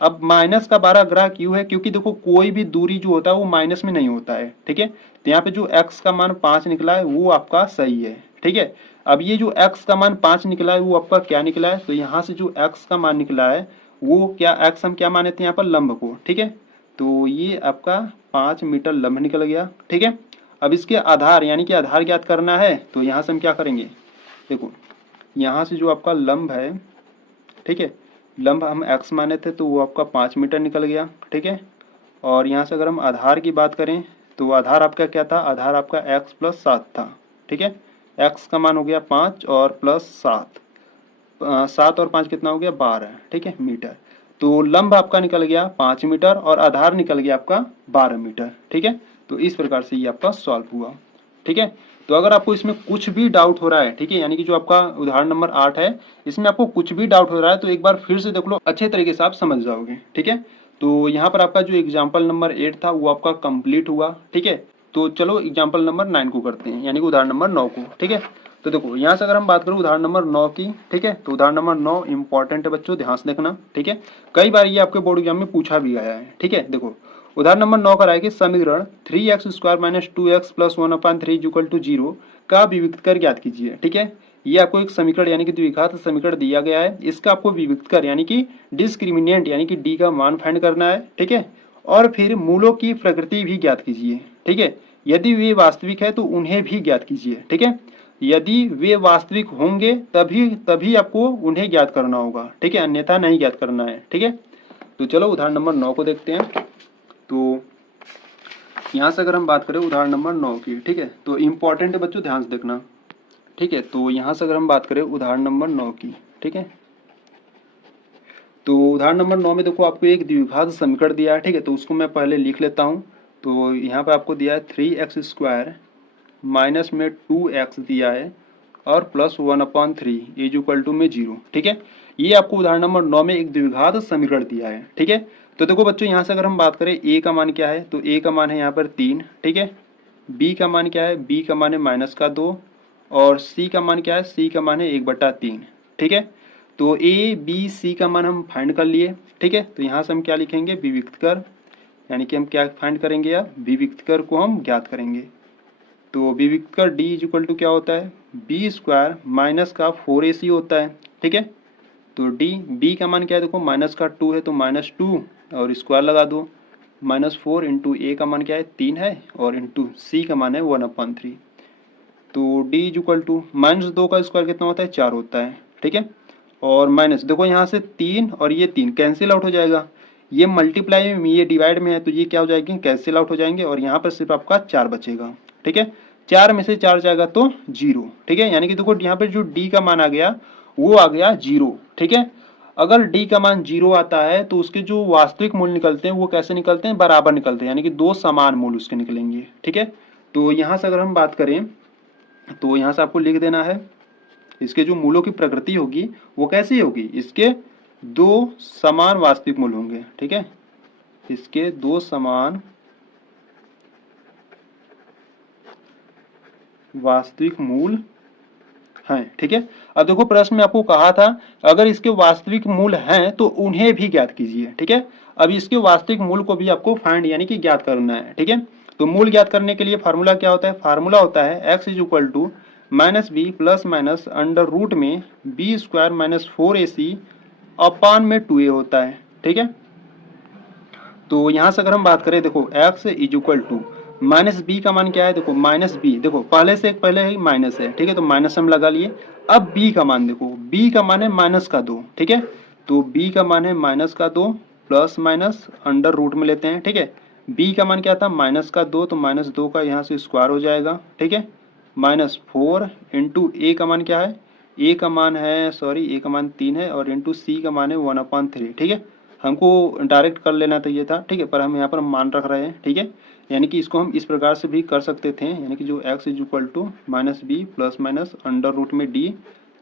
अब माइनस का 12 अग्राह क्यों है, क्योंकि देखो कोई भी दूरी जो होता है वो माइनस में नहीं होता है। ठीक है, तो यहाँ पे जो x का मान 5 निकला है वो आपका सही है। ठीक है, अब ये जो x का मान 5 निकला है वो आपका क्या निकला है, तो यहाँ से जो x का मान निकला है वो क्या, x हम क्या माने थे यहाँ पर, लंब को। ठीक है, तो ये आपका 5 मीटर लंब निकल गया। ठीक है, अब इसके आधार यानी कि आधार ज्ञात करना है तो यहाँ से हम क्या करेंगे, देखो यहाँ से जो आपका लंब है, ठीक है, लंब हम x माने थे तो वो आपका 5 मीटर निकल गया। ठीक है, और यहाँ से अगर हम आधार की बात करें तो आधार आपका क्या था, आधार आपका x प्लस 7 था। ठीक है, x का मान हो गया 5 और प्लस 7, 7 और 5 कितना हो गया, 12। ठीक है, मीटर। तो लंब आपका निकल गया 5 मीटर और आधार निकल गया आपका 12 मीटर। ठीक है, तो इस प्रकार से ये आपका सॉल्व हुआ। ठीक है, तो अगर आपको इसमें कुछ भी डाउट हो रहा है, ठीक है, यानी कि जो आपका उदाहरण नंबर 8 है इसमें आपको कुछ भी डाउट हो रहा है तो एक बार फिर से देख लो, अच्छे तरीके से आप समझ जाओगे। ठीक है, तो यहाँ पर आपका जो एग्जाम्पल नंबर 8 था वो आपका कंप्लीट हुआ। ठीक है, तो चलो एग्जाम्पल नंबर 9 को करते हैं, यानी कि उदाहरण नंबर 9 को। ठीक है, तो देखो यहाँ से अगर हम बात करें उदाहरण नंबर 9 की, ठीक है, तो उदाहरण नंबर 9 इंपॉर्टेंट है बच्चों, ध्यान से देखना। ठीक है, कई बार ये आपके बोर्ड एग्जाम में पूछा भी गया है। ठीक है, देखो उदाहरण नंबर 9 का है कि समीकरण 3x square minus 2x plus 1/3 equal to 0 का विविक्त कर ज्ञात कीजिए। ठीक है, ये आपको एक समीकरण यानी कि द्विघात समीकरण दिया गया है, इसका आपको विविक्त कर यानी कि डिस्क्रिमिनेंट यानी कि डी का मान फाइंड करना है। ठीक है, और फिर मूलों की प्रकृति भी ज्ञात कीजिए। ठीक है, यदि वे वास्तविक है तो उन्हें भी ज्ञात कीजिए। ठीक है, यदि वे वास्तविक होंगे तभी तभी आपको उन्हें ज्ञात करना होगा। ठीक है, अन्यथा नहीं ज्ञात करना है। ठीक है, तो चलो उदाहरण नंबर 9 को देखते हैं। तो यहाँ से अगर हम बात करें उदाहरण नंबर 9 की, ठीक है, तो इम्पोर्टेंट है बच्चों, ध्यान से देखना। ठीक है, तो यहाँ से अगर हम बात करें उदाहरण नंबर 9 की, ठीक है, तो उदाहरण नंबर 9 में देखो आपको एक द्विघात समीकरण दिया है। ठीक है, तो उसको मैं पहले लिख लेता हूँ। तो यहाँ पे आपको दिया है 3x स्क्वायर माइनस में 2x दिया है और प्लस 1/3 इज इक्वल टू में 0। ठीक है, ये आपको उदाहरण नंबर 9 में एक द्विघात समीकरण दिया है। ठीक है, तो देखो बच्चों यहाँ से अगर हम बात करें a का मान क्या है, तो a का मान है यहाँ पर 3। ठीक है, b का मान क्या है, b का मान है -2 और c का मान क्या है, c का मान है 1/3। ठीक है, तो a b c का मान हम फाइंड कर लिए। ठीक है, तो यहाँ से हम क्या लिखेंगे, विविक्त कर, यानी कि हम क्या फाइंड करेंगे, या विविक्त कर को हम ज्ञात करेंगे। तो बी विकृत का डी इज इक्वल टू क्या होता है, बी स्क्वायर माइनस का 4ac होता है, ठीक है। तो डी बी का मान क्या है, देखो माइनस का 2 है तो -2 और स्क्वायर लगा दो, -4 इंटू ए का मान क्या है 3 है और इंटू सी का मान है 1/3। तो डी इज इक्वल टू -2 का स्क्वायर कितना होता है, 4 होता है, ठीक है। और माइनस देखो यहाँ से 3 और ये 3 कैंसिल आउट हो जाएगा, ये मल्टीप्लाई में ये डिवाइड में है तो ये क्या हो जाएगी, कैंसिल आउट हो जाएंगे और यहाँ पर सिर्फ आपका 4 बचेगा, ठीक है। 4 में से 4 जाएगा तो 0, ठीक है। यानी कि देखो यहाँ पर जो डी का मान आ गया वो आ गया 0, ठीक है। अगर डी का मान 0 आता है तो उसके जो वास्तविक मूल्य निकलते हैं वो कैसे निकलते हैं, बराबर निकलते हैं, यानी कि 2 समान मूल्य उसके निकलेंगे, ठीक है। तो यहाँ से अगर हम बात करें तो यहाँ से आपको लिख देना है इसके जो मूलों की प्रकृति होगी वो कैसी होगी, इसके 2 समान वास्तविक मूल होंगे, ठीक है। इसके 2 समान वास्तविक मूल हैं, ठीक है। अब देखो प्रश्न में आपको कहा था अगर इसके वास्तविक मूल हैं तो उन्हें भी ज्ञात कीजिए, ठीक है। अब इसके वास्तविक मूल को भी आपको फाइंड यानी कि ज्ञात करना है, ठीक है। तो मूल ज्ञात करने के लिए फार्मूला क्या होता है, फार्मूला होता है x is equal to -b plus minus under root में b square minus 4ac upon में 2a होता है, ठीक है। तो यहाँ से अगर हम बात करें देखो x is equal to minus b का मान क्या है, देखो माइनस बी, देखो पहले से एक पहले ही माइनस है, ठीक है। तो माइनस हम लगा लिए। अब b का मान देखो, b का मान है -2, ठीक है। तो b का मान है -2 प्लस माइनस अंडर रूट में लेते हैं, ठीक है। b का मान क्या था -2, तो -2 का यहाँ से स्क्वायर हो जाएगा, ठीक है। -4 इंटू ए का मान क्या है, ए का मान है ए का मान 3 है और इंटू सी का मान है 1/3, ठीक है। हमको डायरेक्ट कर लेना चाहिए था, ठीक है, पर हम यहाँ पर मान रख रहे हैं, ठीक है। यानी कि इसको हम इस प्रकार से भी कर सकते थे, यानी कि जो x is equal to -b plus minus under root में d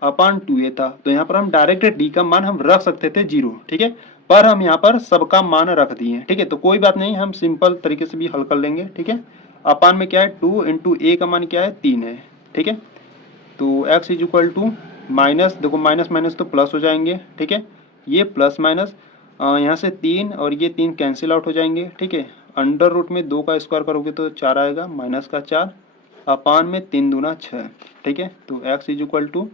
अपान 2a था। तो यहाँ पर हम डायरेक्ट d का मान हम रख सकते थे 0, ठीक है, पर हम यहाँ पर सबका मान रख दिए, ठीक है। तो कोई बात नहीं, हम सिंपल तरीके से भी हल कर लेंगे, ठीक है। अपान में क्या है 2 इंटू ए का मान क्या है 3 है, ठीक है। तो x is equal to minus, देखो माइनस माइनस तो प्लस हो जाएंगे, ठीक है। ये प्लस माइनस यहाँ से 3 और ये 3 कैंसिल आउट हो जाएंगे, ठीक है। अंडर रूट में 2 का स्क्वायर करोगे तो 4 आएगा, माइनस का 4 अपान में 3 दूना 6, ठीक है। तो x is equal to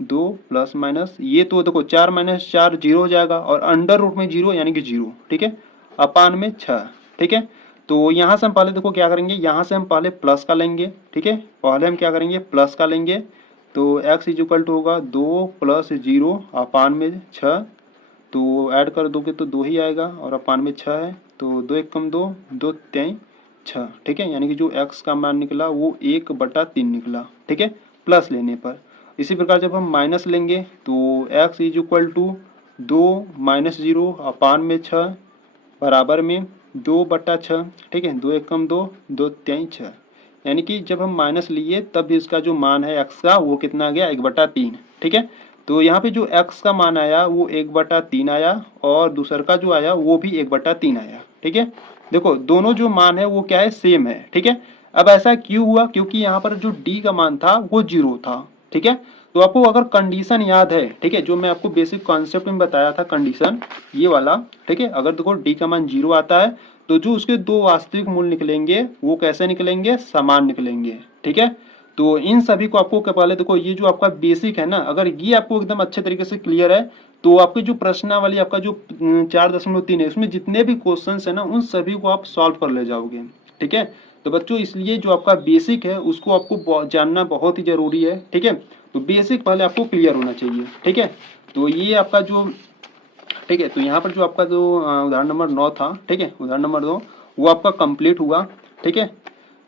2 plus minus ये तो देखो 4 माइनस 4 0 हो जाएगा और अंडर रूट में 0 यानी कि 0, ठीक है, अपान में 6, ठीक है। तो यहाँ से हम पहले देखो क्या करेंगे, यहाँ से हम पहले प्लस का लेंगे, ठीक है। पहले हम क्या करेंगे प्लस का लेंगे, तो x इज इक्वल टू होगा 2 प्लस 0 अपान में 6, तो ऐड कर दोगे तो 2 ही आएगा और अपान में 6 है, तो 2 एक कम 2, 2 3 6, ठीक है। यानी कि जो x का मान निकला वो 1/3 निकला, ठीक है, प्लस लेने पर। इसी प्रकार जब हम माइनस लेंगे तो x is equal to 2 minus 0 upon में 6 बराबर में 2/6, ठीक है। 2 एक कम 2, 2 3 6, यानी कि जब हम माइनस लिए तब इसका जो मान है x का वो कितना आ गया 1/3, ठीक है। तो यहाँ पे जो x का मान आया वो 1/3 आया और दूसर का जो आया वो भी 1/3 आया, ठीक है। देखो दोनों जो मान है वो क्या है सेम है, ठीक है। अब ऐसा क्यों हुआ, क्योंकि यहाँ पर जो d का मान था वो 0 था, ठीक है। तो आपको अगर कंडीशन याद है, ठीक है, जो मैं आपको बेसिक कॉन्सेप्ट में बताया था कंडीशन ये वाला, ठीक है। अगर देखो d का मान 0 आता है तो जो उसके 2 वास्तविक मूल्य निकलेंगे वो कैसे निकलेंगे, समान निकलेंगे, ठीक है। तो इन सभी को आपको पहले देखो ये जो आपका बेसिक है ना, अगर ये आपको एकदम अच्छे तरीके से क्लियर है तो आपकी जो प्रश्नावली आपका जो 4.3 है उसमें जितने भी क्वेश्चंस है ना उन सभी को आप सॉल्व कर ले जाओगे, ठीक है। तो बच्चों इसलिए जो आपका बेसिक है उसको आपको जानना बहुत ही जरूरी है, ठीक है। तो बेसिक पहले आपको क्लियर होना चाहिए, ठीक है। तो ये आपका जो, ठीक है, तो यहाँ पर जो आपका जो उदाहरण नंबर 9 था, ठीक है, उदाहरण नंबर 2 वो आपका कंप्लीट हुआ, ठीक है।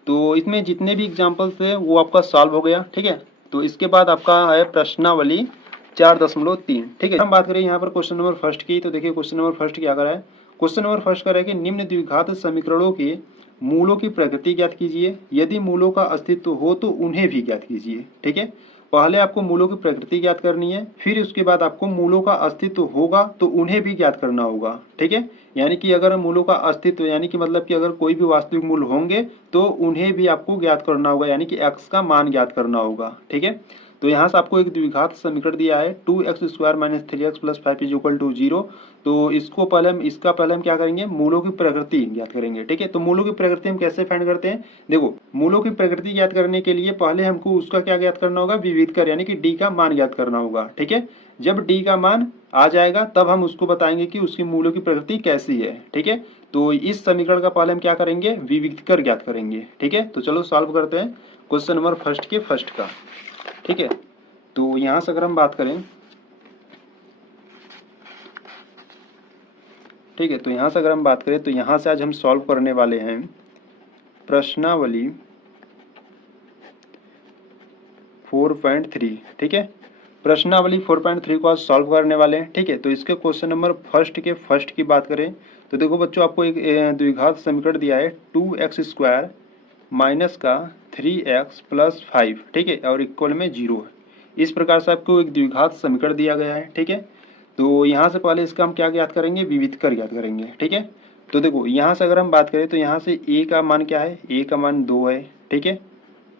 तो इसमें जितने भी एग्जाम्पल्स थे वो आपका सॉल्व हो गया, ठीक है। तो इसके बाद आपका है प्रश्नावली 4.3, ठीक है। हम बात करें यहाँ पर क्वेश्चन नंबर फर्स्ट की, तो देखिए क्वेश्चन नंबर फर्स्ट क्या करा है, क्वेश्चन नंबर फर्स्ट करा है कि निम्न द्विघात समीकरणों के मूलों की प्रकृति ज्ञात कीजिए, यदि मूलों का अस्तित्व हो तो उन्हें भी ज्ञात कीजिए, ठीक है। पहले आपको मूलों की प्रकृति ज्ञात करनी है, फिर उसके बाद आपको मूलों का अस्तित्व होगा तो उन्हें भी ज्ञात करना होगा, ठीक है। यानी कि अगर मूलों का अस्तित्व यानी कि मतलब कि अगर कोई भी वास्तविक मूल्य होंगे तो उन्हें भी आपको ज्ञात करना होगा, यानी कि x का मान ज्ञात करना होगा, ठीक है। तो यहाँ से आपको एक द्विघात समीकरण दिया है 2x² - 3x + 5 = 0। तो इसका पहले हम क्या करेंगे, मूलों की प्रकृति ज्ञात करेंगे। ठीक है, तो मूलों की प्रकृति हम कैसे फाइंड करते हैं, देखो मूलों की प्रकृति ज्ञात करने के लिए पहले हमको उसका क्या ज्ञात करना होगा, विविधकर यानी कि डी का मान ज्ञात करना होगा। ठीक है, जब डी का मान आ जाएगा तब हम उसको बताएंगे कि उसकी मूलों की प्रकृति कैसी है। ठीक है, तो इस समीकरण का पहले हम क्या करेंगे, विविधकर ज्ञात करेंगे। ठीक है, तो चलो सॉल्व करते हैं क्वेश्चन नंबर फर्स्ट का। ठीक है, तो यहाँ से अगर हम बात करें, ठीक है, तो यहाँ से अगर हम बात करें तो यहाँ से आज हम सॉल्व करने वाले हैं प्रश्नावली 4.3। ठीक है, प्रश्नावली 4.3 को आज सॉल्व करने वाले हैं। ठीक है, तो इसके क्वेश्चन नंबर फर्स्ट की बात करें तो देखो बच्चों, आपको एक द्विघात समीकरण दिया है 2x² माइनस का 3x + 5। ठीक है, और इक्वल में 0 है। इस प्रकार से आपको एक द्विघात समीकरण दिया गया है। ठीक है, तो यहाँ से पहले इसका हम क्या ज्ञात करेंगे, विविधकर ज्ञात करेंगे। ठीक है, तो देखो यहाँ से अगर हम बात करें तो यहाँ से a का मान क्या है, a का मान 2 है। ठीक है,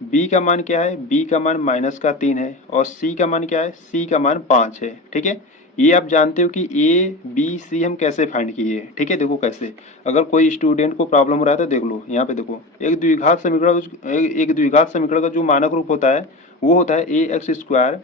b का मान क्या है, b का मान -3 है, और c का मान क्या है, c का मान 5 है। ठीक है, ये आप जानते हो कि a b c हम कैसे फाइंड किए। ठीक है, देखो कैसे, अगर कोई स्टूडेंट को प्रॉब्लम हो रहा है तो देख लो यहाँ पे, देखो एक द्विघात समीकरण का जो मानक रूप होता है वो होता है ax²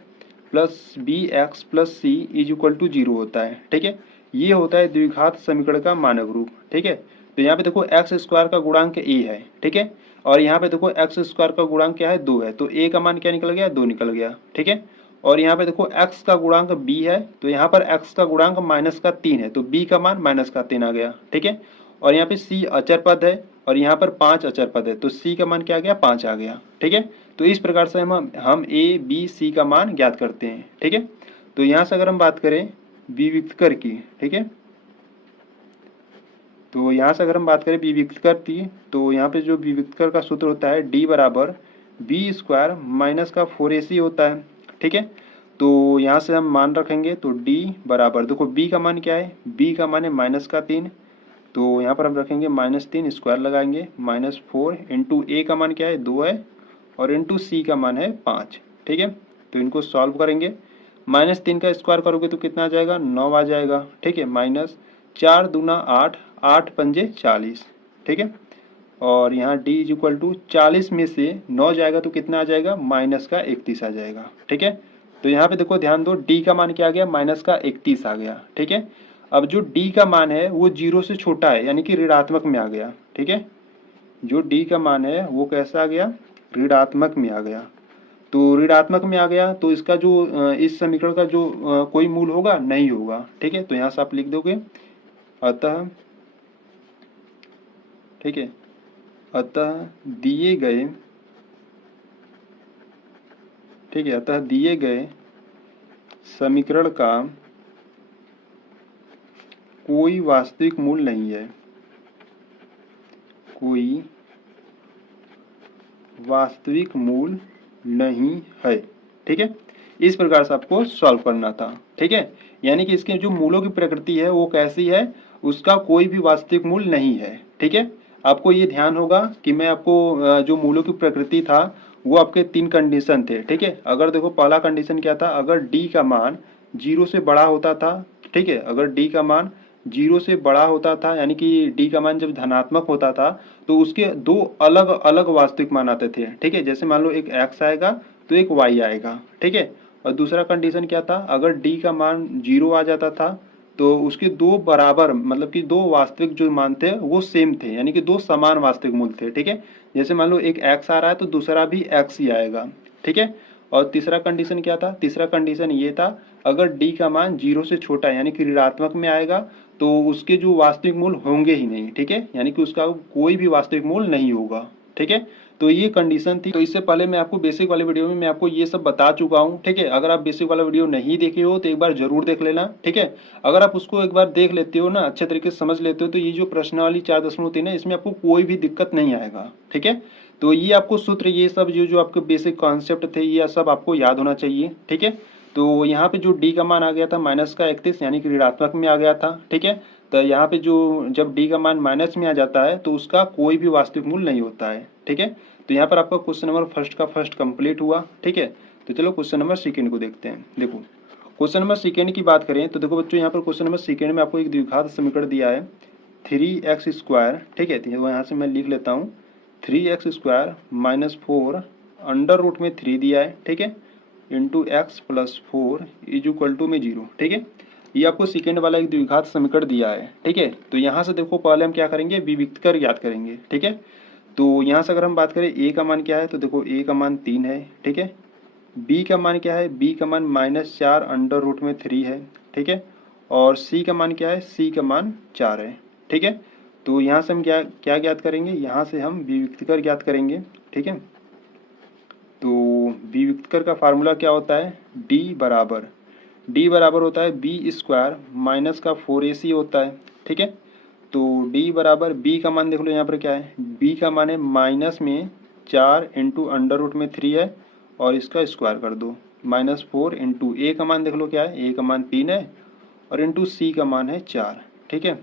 + bx + c = 0 होता है। ठीक है, ये होता है द्विघात समीकरण का मानक रूप। ठीक है, तो यहाँ पे देखो x² का गुणांक a है। ठीक है, और यहाँ पे देखो x² का गुणांक क्या है, 2 है, तो a का मान क्या निकल गया, 2 निकल गया। ठीक है, और यहाँ पे देखो x का गुणांक b है, तो यहाँ पर x का गुणांक -3 है, तो b का मान -3 आ गया। ठीक है, और यहाँ पे c अचर पद है और यहाँ पर 5 अचर पद है, तो c का मान क्या आ गया, 5 आ गया। ठीक है, तो इस प्रकार से हम a b c का मान ज्ञात करते हैं। ठीक है, तो यहाँ से अगर हम बात करें विविधकर की, ठीक है, तो यहाँ से अगर हम बात करें विविधकर की, तो यहाँ पे जो विविधकर का सूत्र होता है d = b² - का 4ac होता है। ठीक है, तो यहाँ से हम मान रखेंगे तो d बराबर, देखो b का मान क्या है, b का मान है -3, तो यहाँ पर हम रखेंगे -3, स्क्वायर लगाएंगे -4 इंटू a का मान क्या है, 2 है, और इंटू c का मान है 5। ठीक है, तो इनको सॉल्व करेंगे, -3 का स्क्वायर करोगे तो कितना आ जाएगा, 9 आ जाएगा। ठीक है, -4 दूना 8, 8 पंजे 40। ठीक है, और यहाँ d = 40 में से 9 जाएगा तो कितना आ जाएगा, -31 आ जाएगा। ठीक है, तो यहाँ पे देखो ध्यान दो, d का मान क्या आ गया, -31 आ गया। ठीक है, अब जो d का मान है वो 0 से छोटा है, यानी कि ऋणात्मक में आ गया। ठीक है, जो d का मान है वो कैसा आ गया, ऋणात्मक में आ गया। तो ऋणात्मक में आ गया तो इसका जो इस समीकरण का जो कोई मूल होगा, नहीं होगा। ठीक है, तो यहाँ से आप लिख दोगे अतः, ठीक है, अतः दिए गए, ठीक है, अतः दिए गए समीकरण का कोई वास्तविक मूल नहीं है, कोई वास्तविक मूल नहीं है। ठीक है, इस प्रकार से आपको सॉल्व करना था। ठीक है, यानी कि इसके जो मूलों की प्रकृति है वो कैसी है, उसका कोई भी वास्तविक मूल नहीं है। ठीक है, आपको ये ध्यान होगा कि मैं आपको जो मूलों की प्रकृति था वो आपके 3 कंडीशन थे। ठीक है, अगर देखो पहला कंडीशन क्या था, अगर d का मान 0 से बड़ा होता था, ठीक है, अगर d का मान 0 से बड़ा होता था, यानी कि d का मान जब धनात्मक होता था तो उसके 2 अलग अलग वास्तविक मान आते थे। ठीक है, जैसे मान लो एक x आएगा तो एक y आएगा। ठीक है, और दूसरा कंडीशन क्या था, अगर d का मान 0 आ जाता था तो उसके 2 बराबर, मतलब कि 2 वास्तविक जो मान थे वो सेम थे, यानी कि 2 समान वास्तविक मूल थे। ठीक है, जैसे मान लो एक x आ रहा है तो दूसरा भी x ही आएगा। ठीक है, और तीसरा कंडीशन क्या था, तीसरा कंडीशन ये था, अगर d का मान 0 से छोटा है, यानी कि ऋणात्मक में आएगा, तो उसके जो वास्तविक मूल होंगे ही नहीं। ठीक है, यानी कि उसका कोई भी वास्तविक मूल नहीं होगा। ठीक है, तो ये कंडीशन थी। तो इससे पहले मैं आपको बेसिक वाले वीडियो में मैं आपको ये सब बता चुका हूँ। ठीक है, अगर आप बेसिक वाला वीडियो नहीं देखे हो तो एक बार जरूर देख लेना। ठीक है, अगर आप उसको एक बार देख लेते हो ना, अच्छे तरीके से समझ लेते हो, तो ये जो प्रश्नावली 4.3 है इसमें आपको कोई भी दिक्कत नहीं आएगा। ठीक है, तो ये आपको सूत्र, ये सब जो आपके बेसिक कॉन्सेप्ट थे, ये सब आपको याद होना चाहिए। ठीक है, तो यहाँ पे जो d का मान आ गया था -31, यानी कि ऋणात्मक में आ गया था। ठीक है, तो यहाँ पे जो जब d का मान माइनस में आ जाता है तो उसका कोई भी वास्तविक मूल नहीं होता है। ठीक है, तो यहाँ पर आपका क्वेश्चन नंबर फर्स्ट कंप्लीट हुआ। ठीक है, तो चलो क्वेश्चन नंबर सेकेंड को देखते हैं। देखो क्वेश्चन नंबर सेकेंड की बात करें तो देखो बच्चों यहाँ पर क्वेश्चन नंबर सेकेंड में आपको एक द्विघात समीकरण दिया है 3x², ठीक है। तो यहाँ से मैं लिख लेता हूँ 3x² माइनस 4 अंडर रूट में 3 दिया है, ठीक है, into x plus 4 is equal to में 0, ठीक है। ये आपको सेकेंड वाला एक द्विघात समीकरण दिया है, ठीक है। तो यहाँ से देखो पहले हम क्या करेंगे, विविक्तकर ज्ञात करेंगे, ठीक है। तो यहाँ से अगर हम बात करें a का मान क्या है, तो देखो a का मान 3 है, ठीक है। b का मान क्या है, b का मान -4 अंडर रूट में 3 है, ठीक है। और c का मान क्या है, c का मान 4 है, ठीक है। तो यहाँ से हम क्या क्या ज्ञात करेंगे, यहाँ से हम विविक्तकर ज्ञात करेंगे, ठीक है। तो विविक्तकर का फार्मूला क्या होता है, d बराबर होता है b² माइनस का 4ac होता है, ठीक है। तो d बराबर b का मान देख लो यहाँ पर क्या है, b का मान है माइनस में 4 इंटू अंडर रूट में 3 है और इसका स्क्वायर कर दो, -4 इंटू a का मान देख लो क्या है, a का मान 3 है और इंटू c का मान है 4, ठीक है।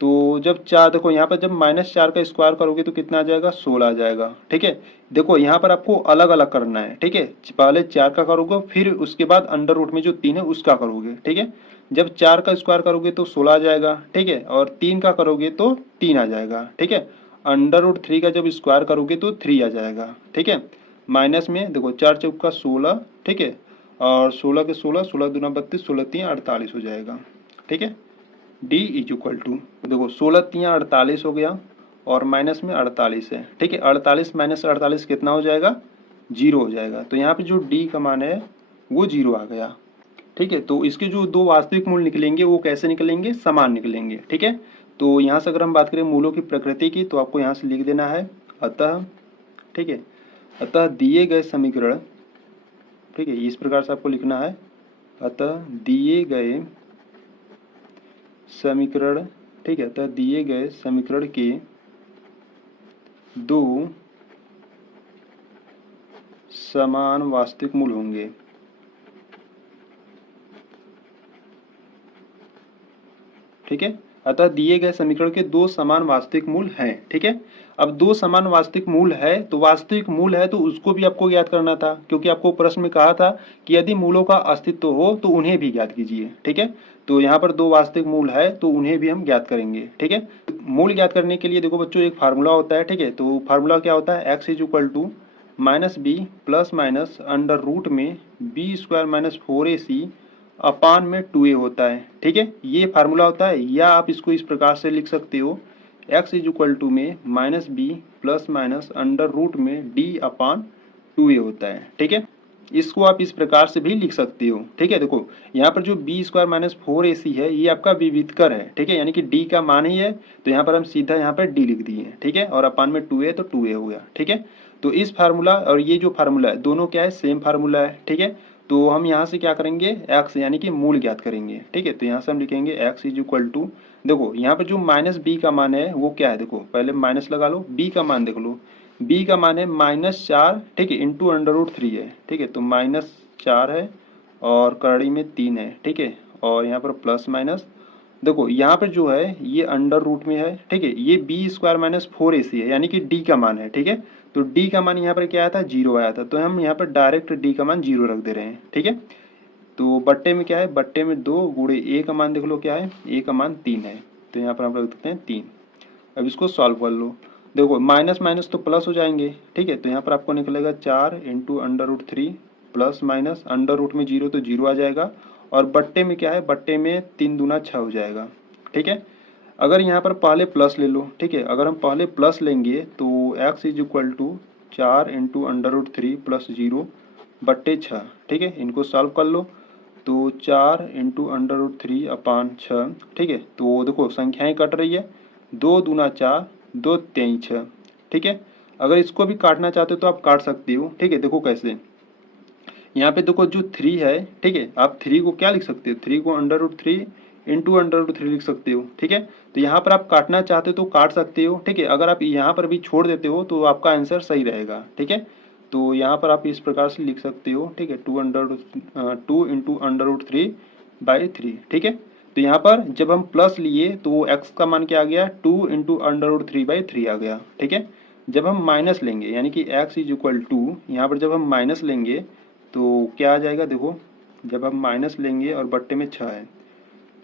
तो जब 4 देखो यहाँ पर जब -4 का स्क्वायर करोगे तो कितना आ जाएगा, 16 आ जाएगा, ठीक है। देखो यहाँ पर आपको अलग अलग करना है, ठीक है। पहले 4 का करोगे फिर उसके बाद अंडर रूट में जो 3 है उसका करोगे, ठीक है। जब 4 का स्क्वायर करोगे तो 16 आ जाएगा, ठीक है। और 3 का करोगे तो 3 आ जाएगा, ठीक है। अंडर रूट 3 का जब स्क्वायर करोगे तो 3 आ जाएगा, ठीक है। माइनस में देखो 4 चौका 16, ठीक है। और 16 के 16, 16 दूना 32, 16 3 48 हो जाएगा, ठीक है। d इज इक्वल टू देखो 16 3 48 हो गया और माइनस में 48 है, ठीक है। 48 माइनस 48 कितना हो जाएगा, 0 हो जाएगा। तो यहाँ पे जो d का मान है वो 0 आ गया, ठीक है। तो इसके जो दो वास्तविक मूल निकलेंगे वो कैसे निकलेंगे, समान निकलेंगे, ठीक है। तो यहाँ से अगर हम बात करें मूलों की प्रकृति की तो आपको यहाँ से लिख देना है अतः, ठीक है। अतः दिए गए समीकरण, ठीक है, इस प्रकार से आपको लिखना है, अतः दिए गए समीकरण, ठीक है, अतः दिए गए समीकरण के दो समान वास्तविक मूल होंगे, ठीक है। अतः दिए गए समीकरण के दो समान वास्तविक मूल हैं, ठीक है। अब दो समान वास्तविक मूल है तो वास्तविक मूल है तो उसको भी आपको ज्ञात करना था, क्योंकि आपको प्रश्न में कहा था कि यदि मूलों का अस्तित्व हो तो उन्हें भी ज्ञात कीजिए, ठीक है। तो यहाँ पर दो वास्तविक मूल है तो उन्हें भी हम ज्ञात करेंगे, ठीक है। मूल ज्ञात करने के लिए देखो बच्चों एक फार्मूला होता है, ठीक है। तो फार्मूला क्या होता है, x is equal to -b plus minus under root में b² माइनस 4ac अपान में 2a होता है, ठीक है। ये फार्मूला होता है, या आप इसको इस प्रकार से लिख सकते हो, x इज इक्वल टू में -b plus minus under root में d अपान 2a होता है, ठीक है। इसको आप इस प्रकार से भी लिख सकते हो, ठीक है। देखो यहाँ पर जो b² माइनस 4ac है ये आपका विविधकर है, ठीक है, यानी कि d का मान ही है, तो यहाँ पर हम सीधा यहाँ पर d लिख दिए, ठीक है। और अपान में 2a तो 2a हो गया, ठीक है। तो इस फार्मूला और ये जो फार्मूला है दोनों क्या है, सेम फार्मूला है, ठीक है। तो हम यहाँ से क्या करेंगे, x यानी कि मूल ज्ञात करेंगे, ठीक है। तो यहाँ से हम लिखेंगे x इज इक्वल टू, देखो यहाँ पर जो -b का मान है वो क्या है, देखो पहले माइनस लगा लो, b का मान देख लो, b का मान है -4, ठीक है, इंटू अंडर रूट 3 है, ठीक है। तो -4 है और कड़ी में 3 है, ठीक है। और यहाँ पर प्लस माइनस देखो यहाँ पर जो है ये अंडर रूट में है, ठीक है। ये b² माइनस 4ac है यानी कि d का मान है, ठीक है। तो d का मान यहाँ पर क्या आया था, 0 आया था, तो हम यहाँ पर डायरेक्ट d का मान 0 रख दे रहे हैं, ठीक है। तो बट्टे में क्या है, बट्टे में 2 गुणे a का मान देख लो क्या है, a का मान 3 है, तो यहाँ पर हम रख देते हैं 3। अब इसको सॉल्व कर लो, देखो माइनस माइनस तो प्लस हो जाएंगे, ठीक है। तो यहाँ पर आपको निकलेगा 4 into under root 3 plus minus under root में 0 तो 0 आ जाएगा, और बट्टे में क्या है, बट्टे में 3 दूना 6 हो जाएगा, ठीक है। अगर यहाँ पर पहले प्लस ले लो, ठीक है, अगर हम पहले प्लस लेंगे तो x is equal to 4 into under root 3 plus 0 बट्टे 6, ठीक है। इनको सॉल्व कर लो, तो 4 इंटू अंडर रूट 3 अपान 6, ठीक है। तो देखो संख्याएं कट रही है, 2 दूना 4, 2 3 6, ठीक है। अगर इसको भी काटना चाहते हो तो आप काट सकते हो, ठीक है। देखो कैसे, यहाँ पे देखो जो 3 है, ठीक है, आप 3 को क्या लिख सकते हो, 3 को under root 3 into under root 3 लिख सकते हो, ठीक है। तो यहाँ पर आप काटना चाहते हो तो काट सकते हो, ठीक है। अगर आप यहाँ पर भी छोड़ देते हो तो आपका आंसर सही रहेगा, ठीक है। तो यहाँ पर आप इस प्रकार से लिख सकते हो, ठीक है, 2 इंटू अंडर रूट 3 बाई 3, ठीक है। तो यहाँ पर जब हम प्लस लिए तो x का मान क्या आ गया, 2 इंटू अंडर रूट 3 बाई 3 आ गया, ठीक है। जब हम माइनस लेंगे यानी कि x इज इक्वल टू, यहाँ पर जब हम माइनस लेंगे तो क्या आ जाएगा, देखो जब हम माइनस लेंगे और बट्टे में 6 है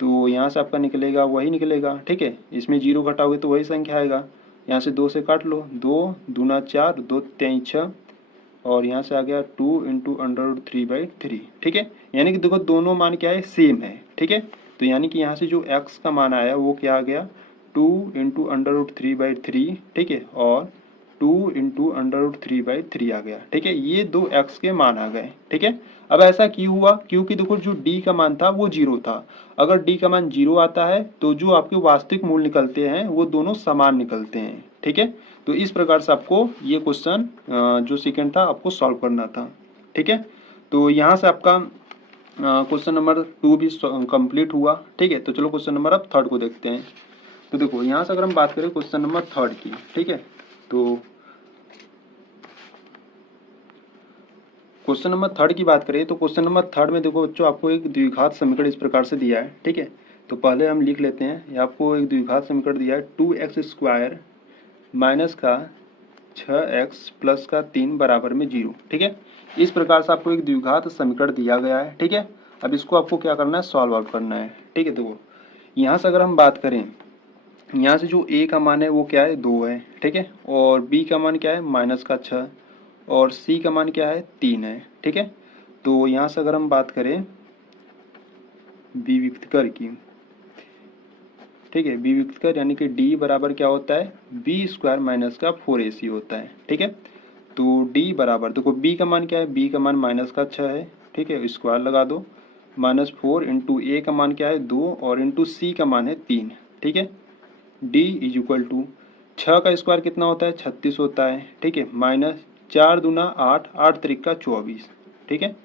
तो यहाँ से आपका निकलेगा वही निकलेगा, ठीक है। इसमें जीरो घटाओगे तो वही संख्या आएगा। यहाँ से 2 से काट लो, 2 दूना 4, 2 तेईं 6, और यहाँ से आ गया 2 इंटू अंडर रूट 3/3, ठीक है। यानी कि देखो दोनों मान क्या है, सेम है, ठीक है। तो यानी कि यहाँ से जो x का मान आया वो क्या आ गया, 2 इंटू अंडर रूट 3/3, ठीक है, और 2 इंटू अंडर रूट 3/3 आ गया, ठीक है। ये दो x के मान आ गए, ठीक है। अब ऐसा क्यों हुआ, क्योंकि देखो जो d का मान था वो 0 था। अगर d का मान 0 आता है तो जो आपके वास्तविक मूल्य निकलते हैं वो दोनों समान निकलते हैं, ठीक है। तो इस प्रकार से आपको ये क्वेश्चन जो सेकंड था आपको सॉल्व करना था, ठीक है। तो यहाँ से आपका क्वेश्चन नंबर 2 भी कंप्लीट हुआ, ठीक है। तो चलो क्वेश्चन नंबर अब थर्ड को देखते हैं। तो देखो यहाँ से अगर हम बात करें क्वेश्चन नंबर थर्ड की, ठीक है, तो क्वेश्चन नंबर थर्ड की बात करें तो क्वेश्चन नंबर थर्ड में देखो बच्चों आपको एक द्विघात समीकरण इस प्रकार से दिया है, ठीक है। तो पहले हम लिख लेते हैं, ये आपको एक द्विघात समीकरण दिया है 2x² माइनस का 6x प्लस का 3 बराबर में 0, ठीक है। इस प्रकार से आपको एक द्विघात समीकरण दिया गया है, ठीक है। अब इसको आपको क्या करना है, सॉल्व आउट करना है, ठीक है। देखो यहाँ से अगर हम बात करें, यहाँ से जो a का मान है वो क्या है, 2 है, ठीक है, और b का मान क्या है, माइनस का 6, और c का मान क्या है, 3 है, ठीक है। तो यहाँ से अगर हम बात करें विविक्तकर की, ठीक है, विविक्तकर यानी कि d बराबर क्या होता है, b² माइनस का 4ac होता है, ठीक है। तो d बराबर देखो b का मान क्या है, b का मान माइनस का 6 है, ठीक है, स्क्वायर लगा दो, -4 इंटू a का मान क्या है 2, और इंटू c का मान है 3, ठीक है। d इज इक्वल टू 6 का स्क्वायर कितना होता है, 36 होता है, ठीक है, माइनस 4 दूना 8, 8 त्रिका 24, ठीक है।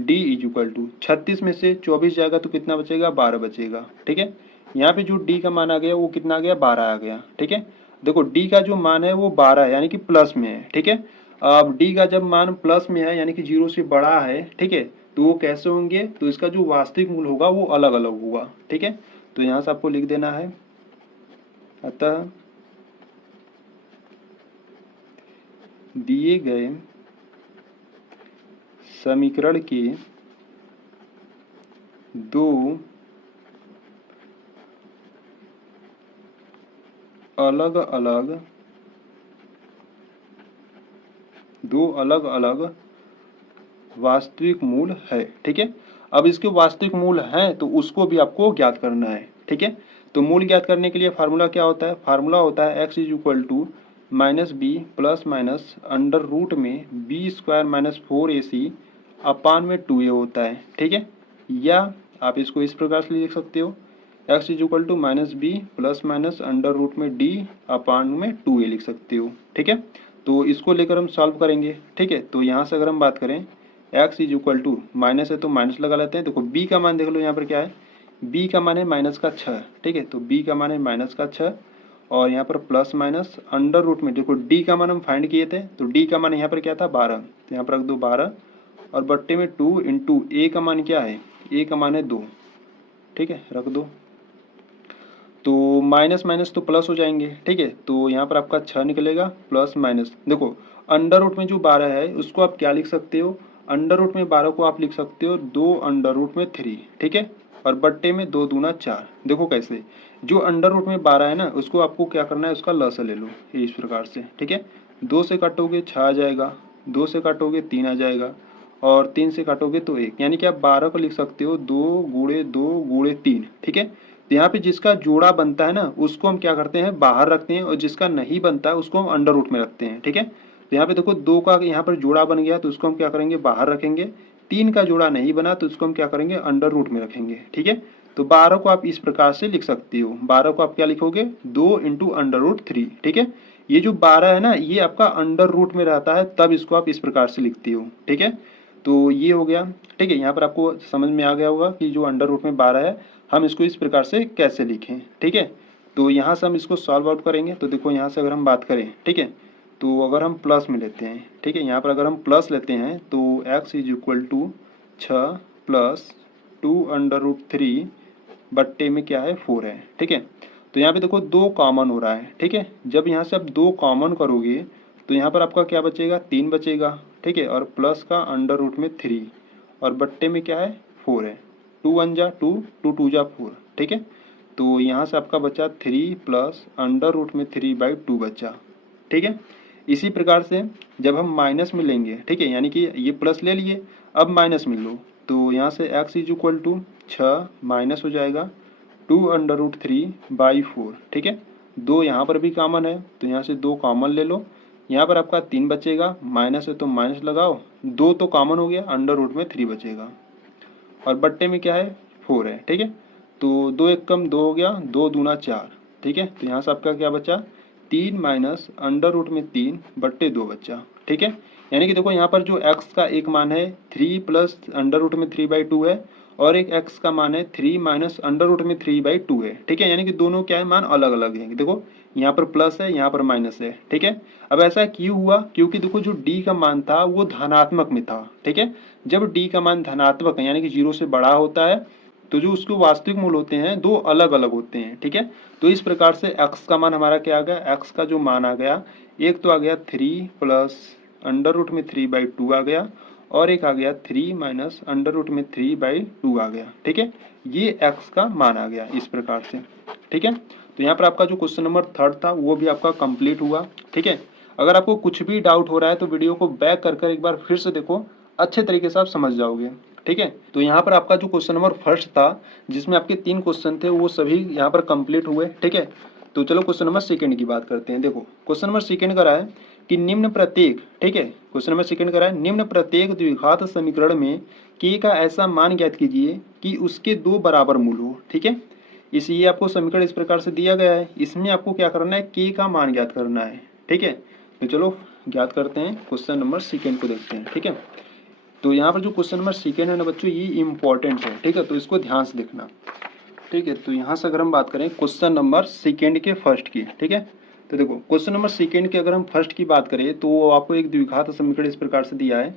d इज इक्वल टू 36 में से 24 जाएगा तो कितना बचेगा, 12 बचेगा, ठीक है। यहाँ पे जो d का मान आ गया वो कितना आ गया, 12 आ गया, ठीक है। देखो d का जो मान है वो 12 है, यानी कि प्लस में है, ठीक है। अब d का जब मान प्लस में है यानी कि 0 से बड़ा है, ठीक है, तो वो कैसे होंगे, तो इसका जो वास्तविक मूल्य होगा वो अलग अलग होगा, ठीक है। तो यहाँ से आपको लिख देना है, अतः दिए गए समीकरण के दो अलग अलग वास्तविक मूल है, ठीक है। अब इसके वास्तविक मूल हैं तो उसको भी आपको ज्ञात करना है, ठीक है। तो मूल ज्ञात करने के लिए फार्मूला क्या होता है, फार्मूला होता है x is equal to minus B plus minus under root में b² माइनस 4ac अपान में 2a होता है, ठीक है। या आप इसको इस प्रकार से लिख सकते हो, x is equal to minus B plus minus under root में d अपान में 2a लिख सकते हो, ठीक है। तो इसको लेकर हम सॉल्व करेंगे, ठीक है। तो यहाँ से अगर हम बात करें x is equal to minus है तो माइनस लगा लेते हैं। देखो b का मान देख लो यहाँ पर क्या है, b का मान है माइनस का 6, ठीक है। तो b का मान है माइनस का 6, और यहाँ पर प्लस माइनस अंडर रूट में देखो d का मान हम फाइंड किए थे, तो d का मान यहाँ पर क्या था, 12, तो यहाँ पर रख दो 12, और बट्टे में 2 इंटू a का मान क्या है, a का मान है 2, ठीक है, रख दो। तो माइनस माइनस तो प्लस हो जाएंगे, ठीक है। तो यहाँ पर आपका 6 निकलेगा प्लस माइनस, देखो अंडर रूट में जो 12 है उसको आप क्या लिख सकते हो, अंडर रूट में 12 को आप लिख सकते हो 2 अंडर रूट में 3, ठीक है, और बट्टे में 2 दूना 4। देखो कैसे, जो अंडर रूट में 12 है ना उसको आपको क्या करना है, उसका लसा ले लो इस प्रकार से, ठीक है। 2 से काटोगे 6 आ जाएगा, 2 से काटोगे 3 आ जाएगा, और 3 से काटोगे तो 1, यानी कि आप 12 को लिख सकते हो 2 गुणे 2 गुणे 3, ठीक है। तो यहाँ पे जिसका जोड़ा बनता है ना उसको हम क्या करते हैं, बाहर रखते हैं, और जिसका नहीं बनता है उसको हम अंडर रूट में रखते हैं, ठीक है। तो यहाँ पे देखो 2 का यहाँ पर जोड़ा बन गया तो उसको हम क्या करेंगे, बाहर रखेंगे। 3 का जोड़ा नहीं बना तो उसको हम क्या करेंगे, अंडर रूट में रखेंगे, ठीक है। तो 12 को आप इस प्रकार से लिख सकते हो, 12 को आप क्या लिखोगे, 2 इंटू अंडर रूट 3, ठीक है। ये जो 12 है ना ये आपका अंडर रूट में रहता है, तब इसको आप इस प्रकार से लिखते हो, ठीक है। तो ये हो गया, ठीक है। यहाँ पर आपको समझ में आ गया होगा कि जो अंडर रूट में 12 है हम इसको इस प्रकार से कैसे लिखें, ठीक है। तो यहाँ से हम इसको सॉल्व आउट करेंगे। तो देखो यहाँ से अगर हम बात करें, ठीक है, तो अगर हम प्लस में लेते हैं, ठीक है, यहाँ पर अगर हम प्लस लेते हैं तो x is equal to 6 plus 2 under root 3 बट्टे में क्या है, 4 है, ठीक है। तो यहाँ पे देखो 2 कॉमन हो रहा है, ठीक है। जब यहाँ से आप 2 कॉमन करोगे तो यहाँ पर आपका क्या बचेगा, 3 बचेगा, ठीक है, और प्लस का अंडर रूट में 3 और बट्टे में क्या है 4 है, 2 1 जा 2, 2 2 जा 4, ठीक है। तो यहाँ से आपका बचा 3 प्लस अंडर रूट में 3/2 बचा, ठीक है। इसी प्रकार से जब हम माइनस में लेंगे, ठीक है, यानी कि ये प्लस ले लिए, अब माइनस में लो, तो यहाँ से x is equal to 6 minus हो जाएगा 2 अंडर रूट 3/4, ठीक है। 2 यहाँ पर भी कॉमन है तो यहाँ से 2 कॉमन ले लो, यहाँ पर आपका 3 बचेगा, माइनस है तो माइनस लगाओ, 2 तो कॉमन हो गया, अंडर रूट में 3 बचेगा और बट्टे में क्या है 4 है, ठीक है। तो 2 एक कम 2 हो गया, 2 दूना 4, ठीक है। तो यहाँ से आपका क्या बचा 3 माइनस अंडर रूट में 3 बट्टे 2 बचा, ठीक है। यानी कि देखो यहाँ पर जो x का एक मान है 3 प्लस अंडर रूट में 3/2 है और एक x का मान है 3 माइनस अंडर रूट में 3/2 है, ठीक है। यानी कि दोनों क्या है मान अलग अलग है, देखो यहाँ पर प्लस है यहाँ पर माइनस है, ठीक है। अब ऐसा क्यों हुआ, क्योंकि देखो जो d का मान था वो धनात्मक में था, ठीक है। जब d का मान धनात्मक है यानी कि 0 से बड़ा होता है तो जो उसके वास्तविक मूल होते हैं दो अलग अलग होते हैं, ठीक है। तो इस प्रकार से x का मान हमारा क्या आ गया, x का जो मान आ गया, एक तो आ गया 3 प्लस अंडर रूट में 3/2 आ गया और एक आ गया 3 माइनस अंडर रूट में 3/2 आ गया, ठीक है। ये x का मान आ गया इस प्रकार से, ठीक है। तो यहाँ पर आपका जो क्वेश्चन नंबर 3 था वो भी आपका कंप्लीट हुआ, ठीक है। अगर आपको कुछ भी डाउट हो रहा है तो वीडियो को बैक कर एक बार फिर से देखो, अच्छे तरीके से आप समझ जाओगे, ठीक है। तो यहाँ पर आपका जो क्वेश्चन नंबर 1 था जिसमें आपके 3 क्वेश्चन थे वो सभी यहाँ पर कंप्लीट हुए, ठीक है। तो चलो क्वेश्चन नंबर 2 की बात करते हैं। देखो क्वेश्चन नंबर 2 करा है कि निम्न प्रत्येक, ठीक है, क्वेश्चन नंबर 2 करा है निम्न प्रत्येक द्विघात समीकरण में k का ऐसा मान ज्ञात कीजिए कि उसके 2 बराबर मूल हो, ठीक है। इसलिए आपको समीकरण इस प्रकार से दिया गया है, इसमें आपको क्या करना है k का मान ज्ञात करना है, ठीक है। तो चलो ज्ञात करते हैं, क्वेश्चन नंबर 2 को देखते हैं, ठीक है। तो यहाँ पर जो क्वेश्चन नंबर 2 है ना बच्चों ये इम्पोर्टेंट है, ठीक है, तो इसको ध्यान से देखना, ठीक है। तो यहाँ से अगर हम बात करें क्वेश्चन नंबर 2 के फर्स्ट की, ठीक है, तो देखो क्वेश्चन नंबर 2 के अगर हम फर्स्ट की बात करें तो आपको एक द्विघात समीकरण इस प्रकार से दिया है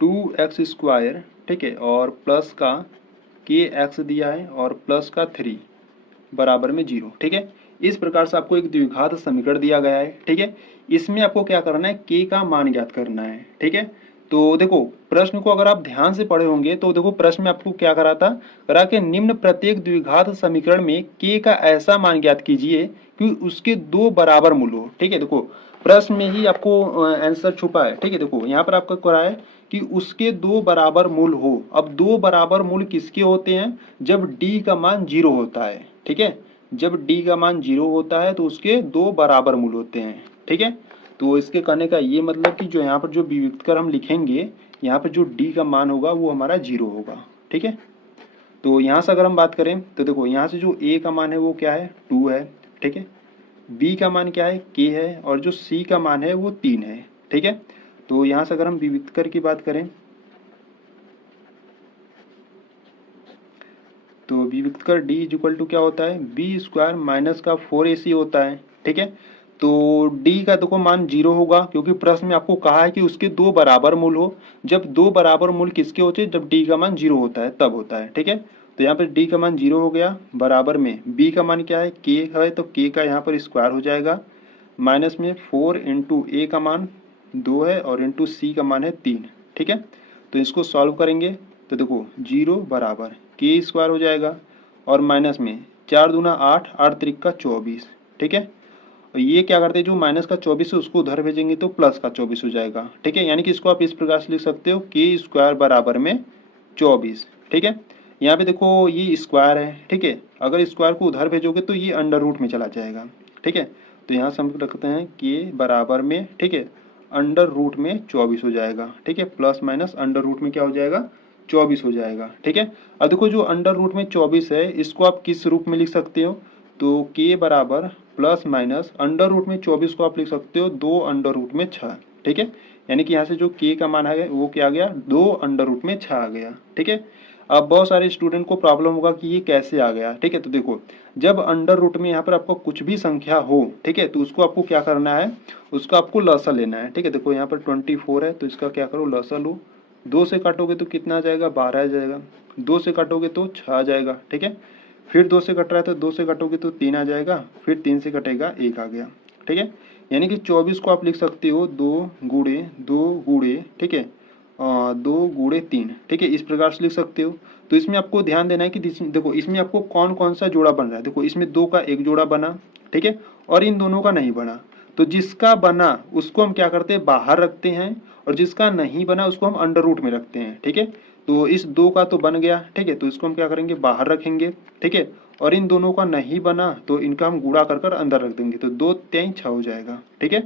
2x², ठीक है, और प्लस का kx दिया है और प्लस का 3 बराबर में 0, ठीक है। इस प्रकार से आपको एक द्विघात समीकरण दिया गया है, ठीक है। इसमें आपको क्या करना है k का मान ज्ञात करना है, ठीक है। तो देखो प्रश्न को अगर आप ध्यान से पढ़े होंगे तो देखो प्रश्न में आपको क्या करा के निम्न प्रत्येक द्विघात समीकरण में k का ऐसा मान ज्ञात कीजिए कि उसके 2 बराबर मूल हो, ठीक है। देखो प्रश्न में ही आपको आंसर छुपा है, ठीक है। देखो यहाँ पर आपका करा है कि उसके 2 बराबर मूल हो। अब 2 बराबर मूल किसके होते हैं, जब d का मान 0 होता है, ठीक है। जब d का मान 0 होता है तो उसके 2 बराबर मूल होते हैं, ठीक है। तो इसके कहने का ये मतलब कि जो यहाँ पर जो विविक्त कर हम लिखेंगे यहाँ पर जो d का मान होगा वो हमारा 0 होगा, ठीक है। तो यहाँ से अगर हम बात करें तो देखो यहाँ से जो a का मान है वो क्या है 2 है, ठीक है। b का मान क्या है k है और जो c का मान है वो 3 है, ठीक है। तो यहाँ से अगर हम विविक्त कर की बात करें तो विविक्त कर d इज इक्वल टू क्या होता है b² माइनस का 4ac होता है, ठीक है। तो d का देखो मान 0 होगा क्योंकि प्रश्न में आपको कहा है कि उसके 2 बराबर मूल हो। जब 2 बराबर मूल किसके होते हैं, जब d का मान 0 होता है तब होता है, ठीक है। तो यहाँ पर d का मान 0 हो गया, बराबर में b का मान क्या है k है तो k का यहाँ पर स्क्वायर हो जाएगा, माइनस में 4 इंटू a का मान 2 है और इंटू c का मान है 3, ठीक है। तो इसको सॉल्व करेंगे तो देखो 0 बराबर k² हो जाएगा और माइनस में 4 दूना 8, 8 त्रिक का 24, ठीक है। और ये क्या करते हैं जो माइनस का 24 है उसको उधर भेजेंगे तो प्लस का 24 हो जाएगा, ठीक है। यानी कि इसको आप इस प्रकार से लिख सकते हो k² बराबर में 24, ठीक है। यहाँ पे देखो ये स्क्वायर है, ठीक है, अगर स्क्वायर को उधर भेजोगे तो ये अंडर रूट में चला जाएगा, ठीक है। तो यहाँ से हम रखते हैं k बराबर में, ठीक है, अंडर रूट में 24 हो जाएगा, ठीक है, प्लस माइनस अंडर रूट में क्या हो जाएगा 24 हो जाएगा, ठीक है। अब देखो जो अंडर रूट में 24 है इसको आप किस रूप में लिख सकते हो, तो k बराबर प्लस माइनस अंडर रूट में 24 को आप लिख सकते हो 2 अंडर रूट में 6, ठीक है। यानी कि यहाँ से जो k का मान आ गया वो क्या आ गया 2 अंडर रूट में 6 आ गया, ठीक है। अब बहुत सारे स्टूडेंट को प्रॉब्लम होगा कि ये कैसे आ गया, ठीक है। तो देखो जब अंडर रूट में यहाँ पर आपको कुछ भी संख्या हो, ठीक है, तो उसको आपको क्या करना है, उसका आपको लसा लेना है, ठीक है। देखो यहाँ पर 24 है तो इसका क्या करो लसा लो, 2 से काटोगे तो कितना आ जाएगा 12 आ जाएगा, 2 से काटोगे तो 6 आ जाएगा, ठीक है। फिर 2 से कट रहा है तो 2 से काटोगे तो 3 आ जाएगा, फिर 3 से कटेगा 1 आ गया, ठीक है। यानी कि 24 को आप लिख सकते हो 2 गुणे 2 गुणे, ठीक है, 2 गुणे 3, ठीक है, इस प्रकार से लिख सकते हो। तो इसमें आपको ध्यान देना है कि देखो इसमें आपको कौन कौन सा जोड़ा बन रहा है। देखो इसमें 2 का एक जोड़ा बना, ठीक है, और इन दोनों का नहीं बना। तो जिसका बना उसको हम क्या करते हैं, बाहर रखते हैं, और जिसका नहीं बना उसको हम अंडर रूट में रखते हैं, ठीक है। तो इस 2 का तो बन गया, ठीक है, तो इसको हम क्या करेंगे, बाहर रखेंगे, ठीक है, और इन दोनों का नहीं बना तो इनका हम गुणा कर कर अंदर रख देंगे, तो 2 3 6 हो जाएगा, ठीक है।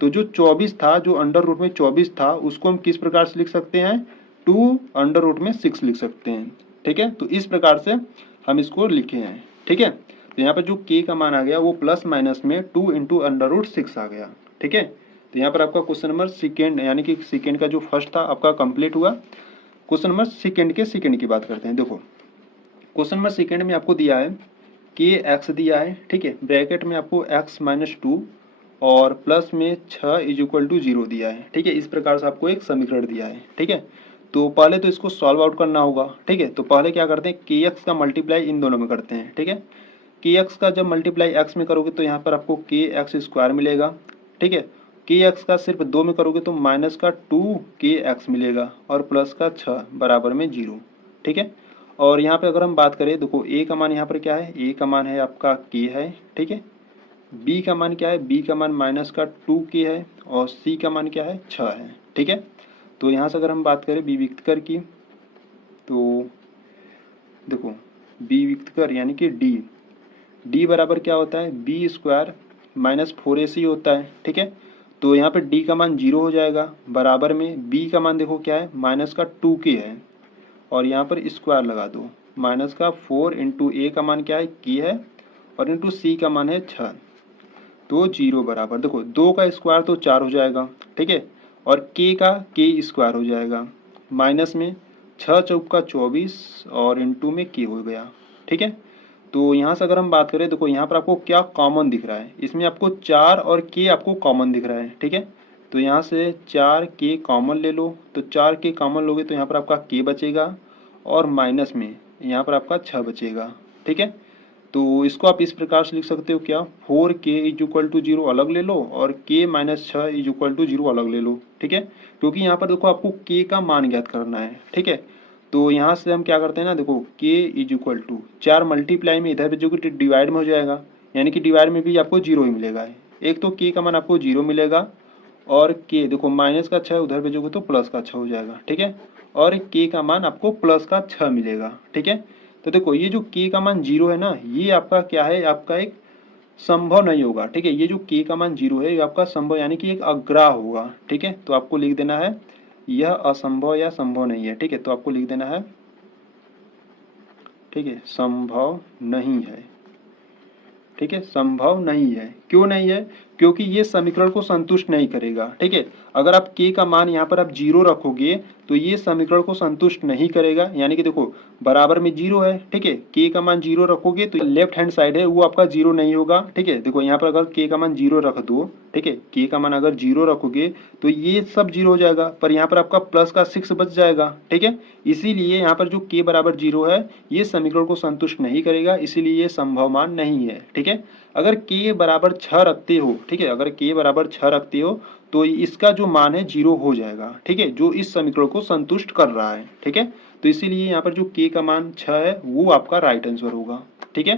तो जो 24 था, जो अंडर रूट में 24 था, उसको हम किस प्रकार से लिख सकते हैं, 2 अंडर रूट में 6 लिख सकते हैं, ठीक है। तो इस प्रकार से हम इसको लिखे हैं, ठीक है। तो यहाँ पर जो k का मान आ गया वो प्लस माइनस में 2 इंटू अंडर रूट 6 आ गया, ठीक है। तो यहाँ पर आपका क्वेश्चन नंबर सेकेंड यानी कि सेकेंड का जो फर्स्ट था आपका कंप्लीट हुआ। क्वेश्चन नंबर सेकेंड के सेकेंड की बात करते हैं। देखो क्वेश्चन नंबर सेकेंड में आपको दिया है के एक्स दिया है, ठीक है, ब्रैकेट में आपको x माइनस 2 और प्लस में 6 इज इक्वल टू 0 दिया है, ठीक है। इस प्रकार से आपको एक समीकरण दिया है, ठीक है। तो पहले तो इसको सॉल्व आउट करना होगा, ठीक है। तो पहले क्या करते हैं, के एक्स का मल्टीप्लाई इन दोनों में करते हैं, ठीक है। के एक्स का जब मल्टीप्लाई एक्स में करोगे तो यहाँ पर आपको के एक्स स्क्वायर मिलेगा, ठीक है। के एक्स का सिर्फ 2 में करोगे तो माइनस का 2 के एक्स मिलेगा और प्लस का 6 बराबर में 0, ठीक है। और यहाँ पे अगर हम बात करें, देखो ए का मान यहाँ पर क्या है, ए का मान है आपका के है, ठीक है। बी का मान क्या है, बी का मान माइनस का 2 के है, और सी का मान क्या है, 6 है, ठीक है। तो यहाँ से अगर हम बात करें बी विक्तकर की, तो देखो बी विक्तकर यानी कि डी बराबर क्या होता है, बी स्क्वायर माइनस 4ac होता है, ठीक है। तो यहाँ पे डी का मान 0 हो जाएगा, बराबर में बी का मान देखो क्या है, माइनस का 2k है, और यहाँ पर स्क्वायर लगा दो, माइनस का 4 इंटू ए का मान क्या है, की है, और इंटू सी का मान है 6, तो 0 बराबर, देखो 2 का स्क्वायर तो 4 हो जाएगा, ठीक है, और के का के स्क्वायर हो जाएगा, माइनस में 6 चौका 24 और इंटू में के हो गया, ठीक है। तो यहाँ से अगर हम बात करें, देखो यहाँ पर आपको क्या कॉमन दिख रहा है, इसमें आपको 4 और के आपको कॉमन दिख रहा है, ठीक है। तो यहाँ से 4 के कॉमन ले लो, तो 4 के कॉमन लोगे तो यहाँ पर आपका के बचेगा, और माइनस में यहाँ पर आपका 6 बचेगा, ठीक है। तो इसको आप इस प्रकार से लिख सकते हो क्या, 4k इज इक्वल टू 0 अलग ले लो और k minus 6 is equal to 0 अलग ले लो, ठीक है। क्योंकि यहाँ पर देखो आपको k का मान ज्ञात करना है, ठीक है। तो यहाँ से हम क्या करते हैं ना, देखो k is equal to 4 multiply में इधर जो कि डिवाइड में हो जाएगा, यानी कि डिवाइड में भी आपको 0 ही मिलेगा। एक तो k का मान आपको 0 मिलेगा, और k देखो माइनस का 6 उधर भेजोगे तो प्लस का 6 हो जाएगा, ठीक है। और k का मान आपको प्लस का 6 मिलेगा, ठीक है। तो देखो ये जो k का मान 0 है ना, ये आपका क्या है, आपका एक संभव नहीं होगा, ठीक है। ये जो k का मान 0 है ये आपका संभव यानी कि एक अग्राह्य होगा, ठीक है। तो आपको लिख देना है यह असंभव या संभव नहीं है, ठीक है। तो आपको लिख देना है, ठीक है, संभव नहीं है, ठीक है, संभव नहीं है। क्यों नहीं है, क्योंकि ये समीकरण को संतुष्ट नहीं करेगा, ठीक है। अगर आप k का मान यहाँ पर आप 0 रखोगे तो ये समीकरण को संतुष्ट नहीं करेगा, यानी कि देखो बराबर में 0 है, ठीक है, k का मान 0 रखोगे तो लेफ्ट हैंड साइड है वो आपका 0 नहीं होगा, ठीक है। देखो यहाँ पर अगर k का मान 0 रख दो, ठीक है, k का मान अगर 0 रखोगे तो ये सब 0 हो जाएगा, पर यहाँ पर आपका प्लस का 6 बच जाएगा, ठीक है। इसीलिए यहाँ पर जो k बराबर 0 है ये समीकरण को संतुष्ट नहीं करेगा, इसीलिए ये संभव मान नहीं है, ठीक है। अगर k बराबर 6 रखते हो, ठीक है, अगर k बराबर 6 रखते हो तो इसका जो मान है 0 हो जाएगा, ठीक है, जो इस समीकरण को संतुष्ट कर रहा है, ठीक है। तो इसीलिए यहाँ पर जो k का मान 6 है वो आपका राइट आंसर होगा, ठीक है।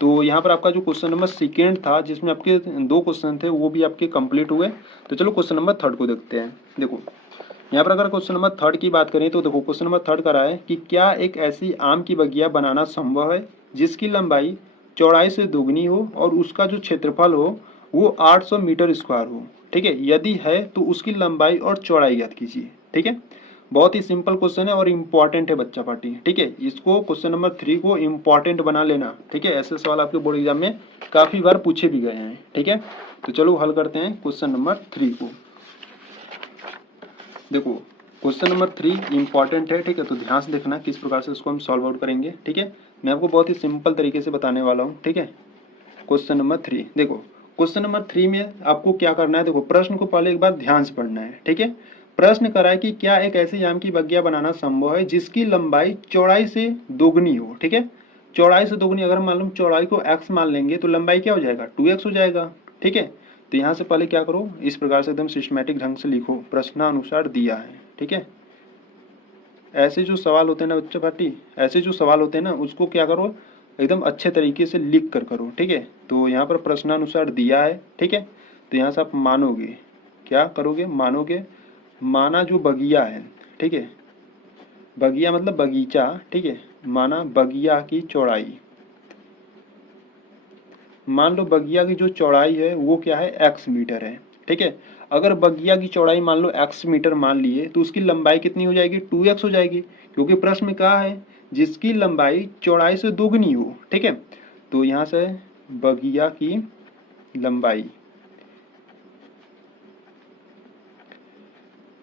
तो यहाँ पर आपका जो क्वेश्चन नंबर सेकेंड था जिसमें आपके 2 क्वेश्चन थे वो भी आपके कंप्लीट हुए। तो चलो क्वेश्चन नंबर थर्ड को देखते हैं। देखो यहाँ पर अगर क्वेश्चन नंबर थर्ड की बात करें तो देखो क्वेश्चन नंबर थर्ड का रहा है कि क्या एक ऐसी आम की बगिया बनाना संभव है जिसकी लंबाई चौड़ाई से दोगुनी हो और उसका जो क्षेत्रफल हो वो 800 मीटर स्क्वायर हो, ठीक है। यदि है तो उसकी लंबाई और चौड़ाई ज्ञात कीजिए, ठीक है। बहुत ही सिंपल क्वेश्चन है और इम्पॉर्टेंट है बच्चा पार्टी, ठीक है। इसको क्वेश्चन नंबर 3 को इम्पॉर्टेंट बना लेना, ठीक है। ऐसे सवाल आपके बोर्ड एग्जाम में काफ़ी बार पूछे भी गए हैं, ठीक है। तो चलो हल करते हैं क्वेश्चन नंबर 3 को। देखो क्वेश्चन नंबर 3 इंपॉर्टेंट है, ठीक है। तो ध्यान से देखना किस प्रकार से उसको हम सॉल्व आउट करेंगे, ठीक है। मैं आपको बहुत ही सिंपल तरीके से बताने वाला हूँ, ठीक है। क्वेश्चन नंबर 3 देखो, क्वेश्चन नंबर 3 में आपको क्या करना है, देखो प्रश्न को पहले एक बार ध्यान से पढ़ना है, ठीक है। प्रश्न करा है कि क्या एक ऐसे आम की बगिया बनाना संभव है जिसकी लंबाई चौड़ाई से दोगुनी हो, ठीक है। चौड़ाई से दोगुनी, अगर मान लो चौड़ाई को x मान लेंगे तो लंबाई क्या हो जाएगा 2x हो जाएगा, ठीक है। तो यहाँ से पहले क्या करो, इस प्रकार से एकदम सिस्टमेटिक ढंग से लिखो, प्रश्नानुसार दिया है। ठीक है, ऐसे जो सवाल होते हैं ना बच्चा भाटी, ऐसे जो सवाल होते हैं ना उसको क्या करो, एकदम अच्छे तरीके से लिख कर करो। ठीक है, तो यहाँ पर प्रश्नानुसार दिया है। ठीक है, तो यहाँ से आप मानोगे, क्या करोगे, मानोगे, माना जो बगिया है। ठीक है, बगिया मतलब बगीचा। ठीक है, माना बगिया की चौड़ाई, मान लो बगिया की जो चौड़ाई है वो क्या है, x मीटर है। ठीक है, अगर बगिया की चौड़ाई मान लो x मीटर मान लिए तो उसकी लंबाई कितनी हो जाएगी, 2x हो जाएगी, क्योंकि प्रश्न में कहा है जिसकी लंबाई चौड़ाई से दोगुनी हो। ठीक है, तो यहाँ से बगिया की लंबाई,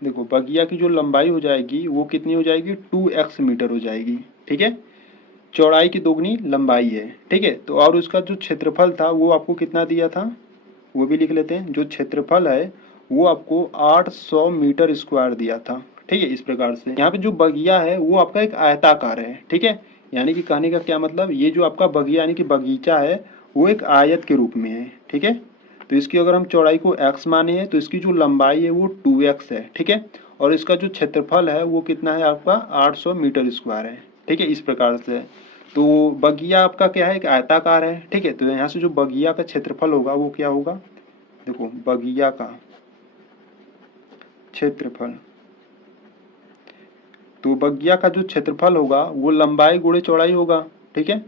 देखो बगिया की जो लंबाई हो जाएगी वो कितनी हो जाएगी, 2x मीटर हो जाएगी। ठीक है, चौड़ाई की दोगुनी लंबाई है। ठीक है, तो और उसका जो क्षेत्रफल था वो आपको कितना दिया था, वो भी लिख लेते हैं। जो क्षेत्रफल है वो आपको 800 मीटर स्क्वायर दिया था। ठीक है, इस प्रकार से यहाँ पे जो बगिया है वो आपका एक आयताकार है। ठीक है, यानी कि कहने का क्या मतलब, ये जो आपका बगिया यानी कि बगीचा है वो एक आयत के रूप में है। ठीक है, तो इसकी अगर हम चौड़ाई को x माने हैं तो इसकी जो लंबाई है वो 2x है। ठीक है, और इसका जो क्षेत्रफल है वो कितना है आपका 800 मीटर स्क्वायर है। ठीक है, इस प्रकार से। तो बगिया आपका क्या है, एक आयताकार है। ठीक है, तो यहाँ से जो बगिया का क्षेत्रफल होगा वो क्या होगा, देखो बगिया का क्षेत्रफल, तो बगिया का जो क्षेत्रफल होगा वो लंबाई गुणे चौड़ाई होगा। ठीक है,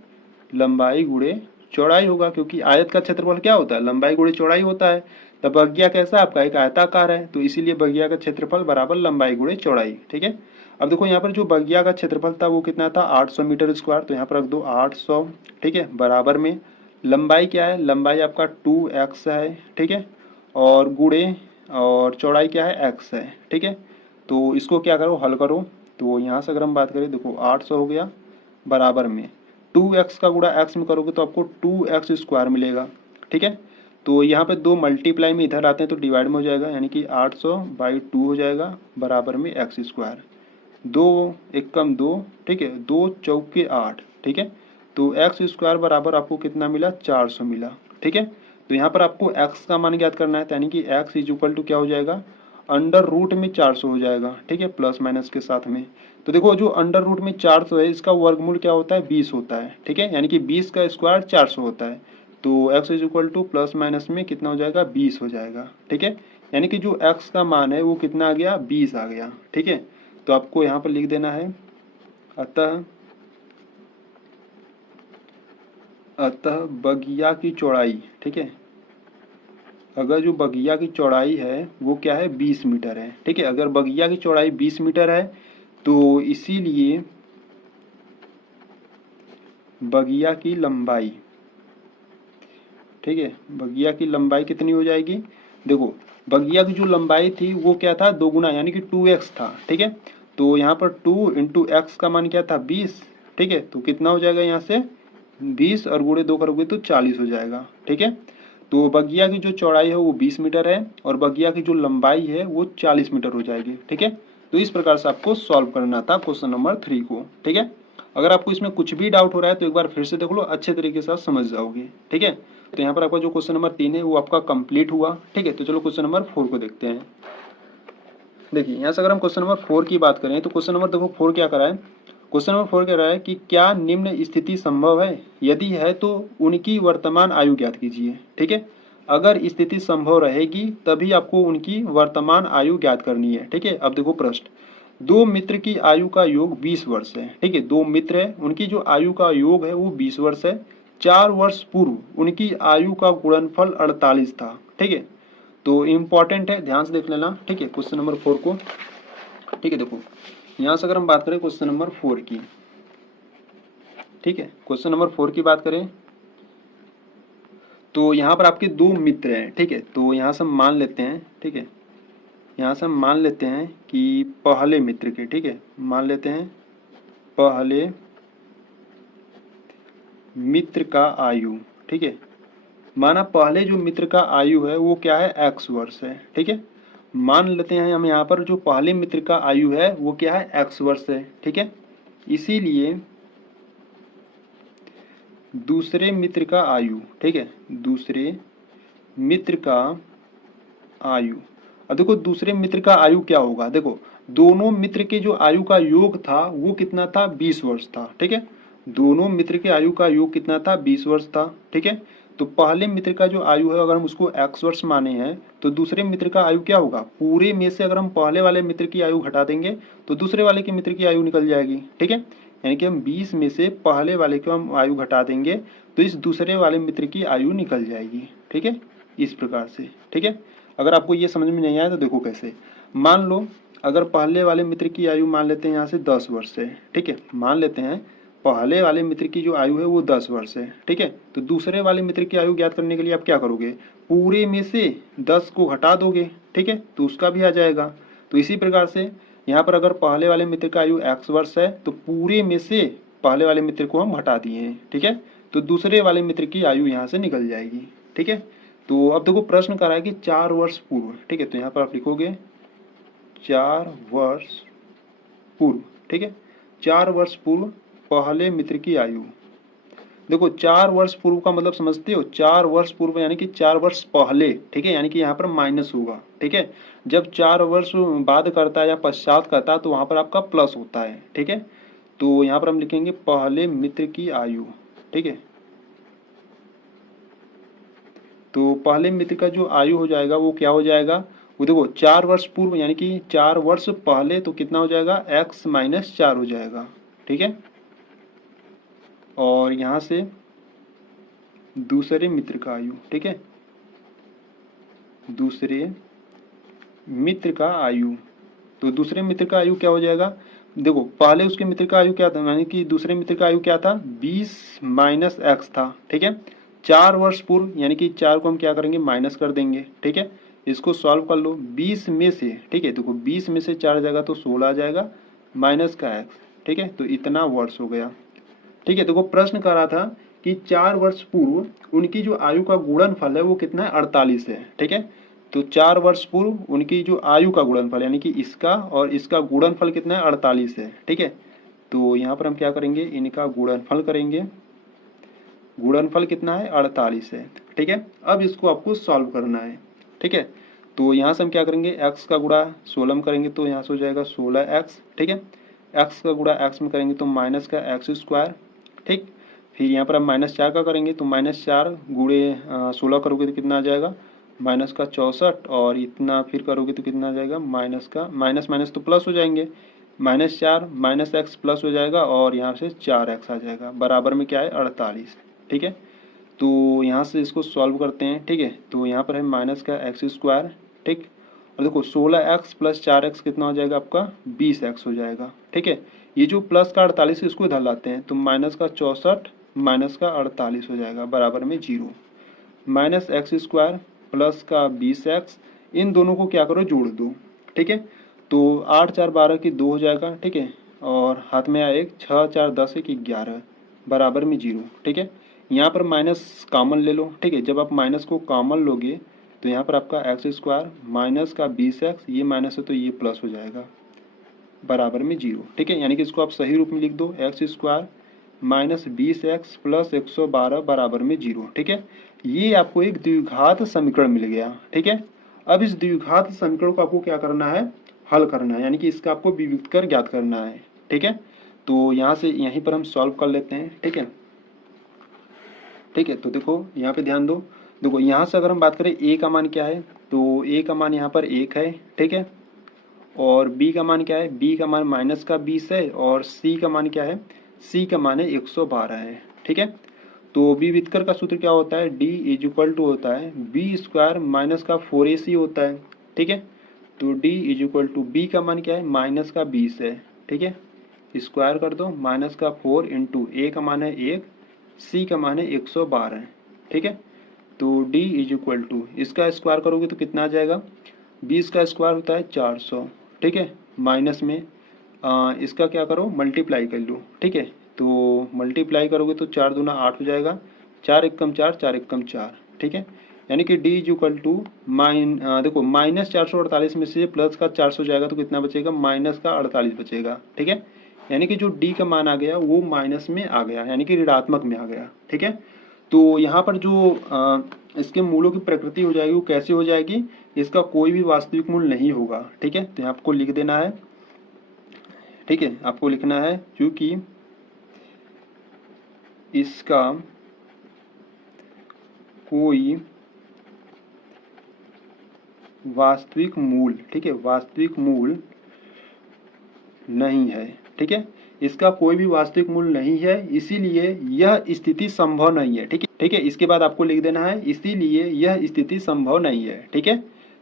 लंबाई गुणे चौड़ाई होगा, क्योंकि आयत का क्षेत्रफल क्या होता है, लंबाई गुणे चौड़ाई होता है। तब बगिया कैसा आपका एक आयताकार है, तो इसीलिए बगिया का क्षेत्रफल बराबर लंबाई गुणे चौड़ाई। ठीक है, अब देखो यहाँ पर जो बगिया का क्षेत्रफल था वो कितना था, 800 मीटर स्क्वायर, तो यहाँ पर रख दो 800। ठीक है, बराबर में लंबाई क्या है, लंबाई आपका 2x है। ठीक है, और गुणे और चौड़ाई क्या है, x है। ठीक है, तो इसको क्या करो, हल करो। तो यहाँ से अगर हम बात करें, देखो 800 हो गया, बराबर में 2x का गुणा x में करोगे तो आपको 2x स्क्वायर मिलेगा। ठीक है, तो यहाँ पे दो मल्टीप्लाई में इधर आते हैं तो डिवाइड में हो जाएगा, यानी कि 800/2 हो जाएगा, बराबर में x स्क्वायर। दो एक कम दो, ठीक है, 2×4 = 8। ठीक है, तो x स्क्वायर बराबर आपको कितना मिला, 400 मिला। ठीक है, तो यहाँ पर आपको x का मान ज्ञात करना है, यानी कि x = क्या हो जाएगा, √400 हो जाएगा। ठीक है, प्लस माइनस के साथ में। तो देखो जो √400 है इसका वर्गमूल क्या होता है, 20 होता है। ठीक है, यानी कि 20 का स्क्वायर 400 होता है, तो x प्लस माइनस में कितना हो जाएगा, 20 हो जाएगा। ठीक है, यानी कि जो x का मान है वो कितना आ गया, 20 आ गया। ठीक है, तो आपको यहाँ पर लिख देना है, अतः अतः बगिया की चौड़ाई, ठीक है, अगर जो बगिया की चौड़ाई है वो क्या है, 20 मीटर है। ठीक है, अगर बगिया की चौड़ाई 20 मीटर है तो इसीलिए बगिया की लंबाई, ठीक है, बगिया की लंबाई कितनी हो जाएगी, देखो बगिया की जो लंबाई थी वो क्या था, दोगुना यानी कि 2x था। ठीक है, तो यहाँ पर 2 × x का मान क्या था, 20। ठीक है, तो कितना हो जाएगा यहाँ से 20 और गुणे 2 करोगे तो 40 हो जाएगा। ठीक है, तो बगिया की जो चौड़ाई है वो 20 मीटर है और बगिया की जो लंबाई है वो 40 मीटर हो जाएगी। ठीक है, तो इस प्रकार से आपको सॉल्व करना था क्वेश्चन नंबर 3 को। ठीक है, अगर आपको इसमें कुछ भी डाउट हो रहा है तो एक बार फिर से देख लो, अच्छे तरीके से आप समझ जाओगे। ठीक है, तो यहाँ पर आपका जो क्वेश्चन नंबर 3 है वो आपका कंप्लीट हुआ। ठीक है, तो चलो क्वेश्चन नंबर 4 को देखते हैं। देखिए यहाँ से अगर हम क्वेश्चन नंबर 4 की बात करें तो क्वेश्चन नंबर देखो 4 क्या करा है, क्वेश्चन नंबर 4 कह रहा है कि क्या निम्न स्थिति संभव है, यदि है तो उनकी वर्तमान आयु ज्ञात कीजिए। ठीक है, अगर स्थिति संभव रहेगी तभी आपको उनकी वर्तमान आयु ज्ञात करनी है। ठीक है, अब देखो प्रश्न, दो मित्र की आयु का योग 20 वर्ष है। ठीक है, दो मित्र है, उनकी जो आयु का योग है वो 20 वर्ष है। 4 वर्ष पूर्व उनकी आयु का गुणनफल 48 था। ठीक है, तो इम्पॉर्टेंट है, ध्यान से देख लेना। ठीक है, क्वेश्चन नंबर 4 को। ठीक है, देखो यहाँ से अगर हम बात करें क्वेश्चन नंबर 4 की, ठीक है, क्वेश्चन नंबर 4 की बात करें तो यहाँ पर आपके दो मित्र हैं। ठीक है, तो यहाँ से हम मान लेते हैं, ठीक है, यहाँ से हम मान लेते हैं कि पहले मित्र के, ठीक है, मान लेते हैं पहले मित्र का आयु, ठीक है, माना पहले जो मित्र का आयु है वो क्या है, x वर्ष है। ठीक है, मान लेते हैं हम यहाँ पर जो पहले मित्र का आयु है वो क्या है, x वर्ष है। ठीक है, इसीलिए दूसरे मित्र का आयु, ठीक है, दूसरे मित्र का आयु। अब देखो दूसरे मित्र का आयु क्या होगा, देखो दोनों मित्र के जो आयु का योग था वो कितना था, 20 वर्ष था। ठीक है, दोनों मित्र के आयु का योग कितना था, 20 वर्ष था। ठीक है, तो पहले मित्र का जो आयु है अगर हम उसको x वर्ष माने हैं तो दूसरे मित्र का आयु क्या होगा, पूरे में से अगर हम पहले वाले मित्र की आयु घटा देंगे तो दूसरे वाले के मित्र की आयु निकल जाएगी। ठीक है, यानी कि हम 20 में से पहले वाले को हम आयु घटा देंगे तो इस दूसरे वाले मित्र की आयु निकल जाएगी। ठीक है, इस प्रकार से। ठीक है, अगर आपको ये समझ में नहीं आया तो देखो कैसे। मान लो अगर पहले वाले मित्र की आयु मान लेते हैं यहाँ से 10 वर्ष है। ठीक है, मान लेते हैं पहले वाले मित्र की जो आयु है वो 10 वर्ष है। ठीक है, तो दूसरे वाले मित्र की आयु ज्ञात करने के लिए आप क्या करोगे, पूरे में से 10 को घटा दोगे। ठीक है, तो उसका भी आ जाएगा। तो इसी प्रकार से यहाँ पर अगर पहले वाले मित्र का आयु x वर्ष है तो पूरे में से पहले वाले मित्र को हम घटा दिए हैं। ठीक है, तो दूसरे वाले मित्र की आयु यहाँ से निकल जाएगी। ठीक है, तो अब देखो प्रश्न कर रहा है कि 4 वर्ष पूर्व। ठीक है, तो यहाँ पर आप लिखोगे 4 वर्ष पूर्व। ठीक है, 4 वर्ष पूर्व पहले मित्र की आयु। देखो 4 वर्ष पूर्व का मतलब समझते हो, 4 वर्ष पूर्व यानी कि 4 वर्ष पहले। ठीक है, यानी कि यहाँ पर माइनस होगा। ठीक है, जब 4 वर्ष बाद करता है या पश्चात करता है तो वहाँ पर आपका प्लस होता है। ठीक है, तो यहाँ पर हम लिखेंगे पहले मित्र की आयु। ठीक है, तो पहले मित्र का जो आयु हो जाएगा वो क्या हो जाएगा, वो देखो 4 वर्ष पूर्व यानी कि 4 वर्ष पहले, तो कितना हो जाएगा, x माइनस 4 हो जाएगा। ठीक है, और यहाँ से दूसरे मित्र का आयु। ठीक है, दूसरे मित्र का आयु, तो दूसरे मित्र का आयु क्या हो जाएगा, देखो पहले उसके मित्र का आयु क्या था, यानी कि दूसरे मित्र का आयु क्या था, 20 माइनस एक्स था। ठीक है, 4 वर्ष पूर्व यानी कि 4 को हम क्या करेंगे, माइनस कर देंगे। ठीक है, इसको सॉल्व कर लो 20 में से। ठीक है, देखो 20 में से 4 जाएगा तो 16 आ जाएगा माइनस का एक्स। ठीक है, तो इतना वर्ष हो गया। ठीक है, देखो प्रश्न कर रहा था कि 4 वर्ष पूर्व उनकी जो आयु का गुणनफल है वो कितना है, 48 है। ठीक है, तो 4 वर्ष पूर्व उनकी जो आयु का गुणनफल यानी कि इसका और इसका गुणनफल कितना है, 48 है। ठीक है, तो यहाँ पर हम क्या करेंगे, इनका गुणनफल करेंगे। गुणनफल कितना है, 48 है। ठीक है, अब इसको आपको सॉल्व करना है। ठीक है, तो यहाँ से हम क्या करेंगे, x का गुणा 16 में करेंगे तो यहाँ से हो जाएगा 16x। ठीक है, x का गुणा x में करेंगे तो माइनस का एक्स स्क्वायर। ठीक, फिर यहाँ पर हम -4 का करेंगे तो -4 गुणे 16 करोगे तो कितना आ जाएगा, माइनस का 64, और इतना फिर करोगे तो कितना आ जाएगा, माइनस का माइनस माइनस तो प्लस हो जाएंगे, -4 माइनस एक्स प्लस हो जाएगा और यहाँ से 4x आ जाएगा, बराबर में क्या है, 48। ठीक है, तो यहाँ से इसको सॉल्व करते हैं। ठीक है, तो यहाँ पर है माइनस का एक्स स्क्वायर। ठीक, और देखो 16x प्लस 4x कितना हो जाएगा आपका, 20x हो जाएगा। ठीक है, ये जो प्लस का 48 इसको इधर लाते हैं तो माइनस का 64 माइनस का 48 हो जाएगा, बराबर में 0। माइनस एक्स स्क्वायर प्लस का 20x, इन दोनों को क्या करो, जोड़ दो। ठीक है, तो 8 4 12 की 2 हो जाएगा। ठीक है, और हाथ में आया 1, 6 4 10 1 11, बराबर में 0। ठीक है, यहाँ पर माइनस कॉमन ले लो। ठीक है, जब आप माइनस को कॉमन लोगे तो यहाँ पर आपका एक्स स्क्वायर माइनस का 20x, ये माइनस है तो ये प्लस हो जाएगा, बराबर में 0। ठीक है, यानी कि इसको आप सही रूप में लिख दो, x square minus 20x plus 112 बराबर में 0। ठीक है, ये आपको एक द्विघात समीकरण मिल गया। ठीक है, अब इस द्विघात समीकरण को आपको क्या करना है, हल करना है, यानी कि इसका आपको विविक्त कर ज्ञात करना है। ठीक है, तो यहाँ से यहीं पर हम सॉल्व कर लेते हैं। ठीक है, ठीक है, तो देखो यहाँ पे ध्यान दो, देखो यहाँ से अगर हम बात करें a का मान क्या है, तो a का मान यहाँ पर 1 है। ठीक है, और b का मान क्या है, b का मान माइनस का 20 है, और c का मान क्या है, c का मान है 112 है। ठीक है, तो b वितकर का सूत्र क्या होता है, d इज इक्वल टू होता है b स्क्वायर माइनस का 4ac होता है। ठीक है, तो d is equal to b का मान क्या है, माइनस का 20 है। ठीक है, स्क्वायर कर दो, माइनस का 4 इंटू a का मान है 1, c का मान है 112। ठीक है, तो d इज इक्वल टू इसका स्क्वायर करोगे तो कितना आ जाएगा, 20 का स्क्वायर होता है 400। ठीक है, माइनस में इसका क्या करो, मल्टीप्लाई कर लो। ठीक है, तो मल्टीप्लाई करोगे तो 4 दूना 8 हो जाएगा, 4 एकम 4 4 एकम 4। ठीक है, यानी कि d इज इक्वल टू देखो माइनस 448 में से प्लस का 400 जाएगा तो कितना बचेगा, माइनस का 48 बचेगा। ठीक है, यानी कि जो d का मान आ गया वो माइनस में आ गया, यानी कि ऋणात्मक में आ गया। ठीक है, तो यहाँ पर जो इसके मूलों की प्रकृति हो जाएगी वो कैसे हो जाएगी, इसका कोई भी वास्तविक मूल नहीं होगा। ठीक है, तो यहाँ आपको लिख देना है। ठीक है, आपको लिखना है क्योंकि इसका कोई वास्तविक मूल, ठीक है, वास्तविक मूल नहीं है। ठीक है, इसका कोई भी वास्तविक मूल नहीं है, इसीलिए यह स्थिति संभव नहीं है। ठीक है, ठीक है, इसके बाद आपको लिख देना है इसीलिए यह स्थिति संभव नहीं है। ठीक है,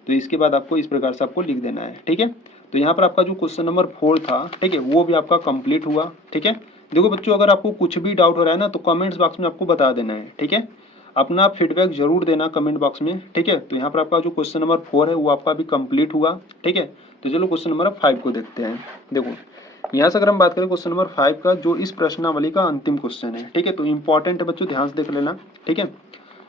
तो इसके बाद आपको इस प्रकार से आपको लिख देना है। ठीक है, तो यहाँ पर आपका जो क्वेश्चन नंबर 4 था, ठीक है, वो भी आपका कंप्लीट हुआ। ठीक है, देखो बच्चों, अगर आपको कुछ भी डाउट हो रहा है ना तो कमेंट्स बॉक्स में आपको बता देना है। ठीक है, अपना फीडबैक जरूर देना कमेंट बॉक्स में। ठीक है, तो यहाँ पर आपका जो क्वेश्चन नंबर 4 है वो आपका भी कंप्लीट हुआ। ठीक है, तो चलो क्वेश्चन नंबर 5 को देखते हैं। देखो यहाँ से अगर हम बात करें क्वेश्चन नंबर 5 का, जो इस प्रश्नावली का अंतिम क्वेश्चन है। ठीक है, तो इंपॉर्टेंट है बच्चों, ध्यान से देख लेना। ठीक है,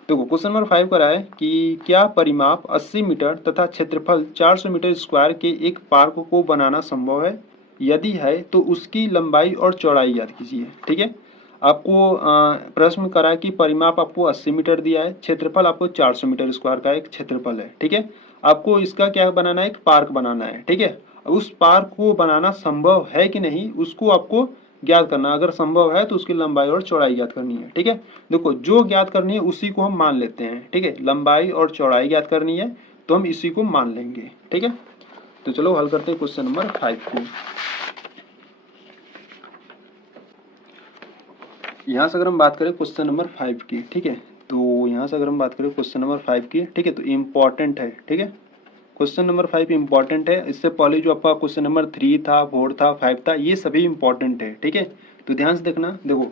देखो क्वेश्चन नंबर 5 का है कि क्या परिमाप 80 मीटर तथा क्षेत्रफल 400 मीटर स्क्वायर के एक पार्क को बनाना संभव है? यदि है तो उसकी लंबाई और चौड़ाई ज्ञात कीजिए। ठीक है, आपको प्रश्न करा है कि परिमाप आपको 80 मीटर दिया है, क्षेत्रफल आपको 400 मीटर स्क्वायर का एक क्षेत्रफल है। ठीक है, आपको इसका क्या बनाना है, एक पार्क बनाना है। ठीक है, उस पार्क को बनाना संभव है कि नहीं उसको आपको ज्ञात करना। अगर संभव है तो उसकी लंबाई और चौड़ाई ज्ञात करनी है। ठीक है, देखो जो ज्ञात करनी है उसी को हम मान लेते हैं। ठीक है, लंबाई और चौड़ाई ज्ञात करनी है तो हम इसी को मान लेंगे। ठीक है, तो चलो हल करते हैं क्वेश्चन नंबर 5 को। यहाँ से अगर हम बात करें क्वेश्चन नंबर 5 की, ठीक है, तो यहाँ से अगर हम बात करें क्वेश्चन नंबर 5 की, ठीक है, तो इम्पॉर्टेंट है। ठीक है, क्वेश्चन नंबर 5 इम्पॉर्टेंट है। इससे पहले जो आपका क्वेश्चन नंबर 3 था, 4 था, 5 था, ये सभी इम्पॉर्टेंट है। ठीक है, तो ध्यान से देखना। देखो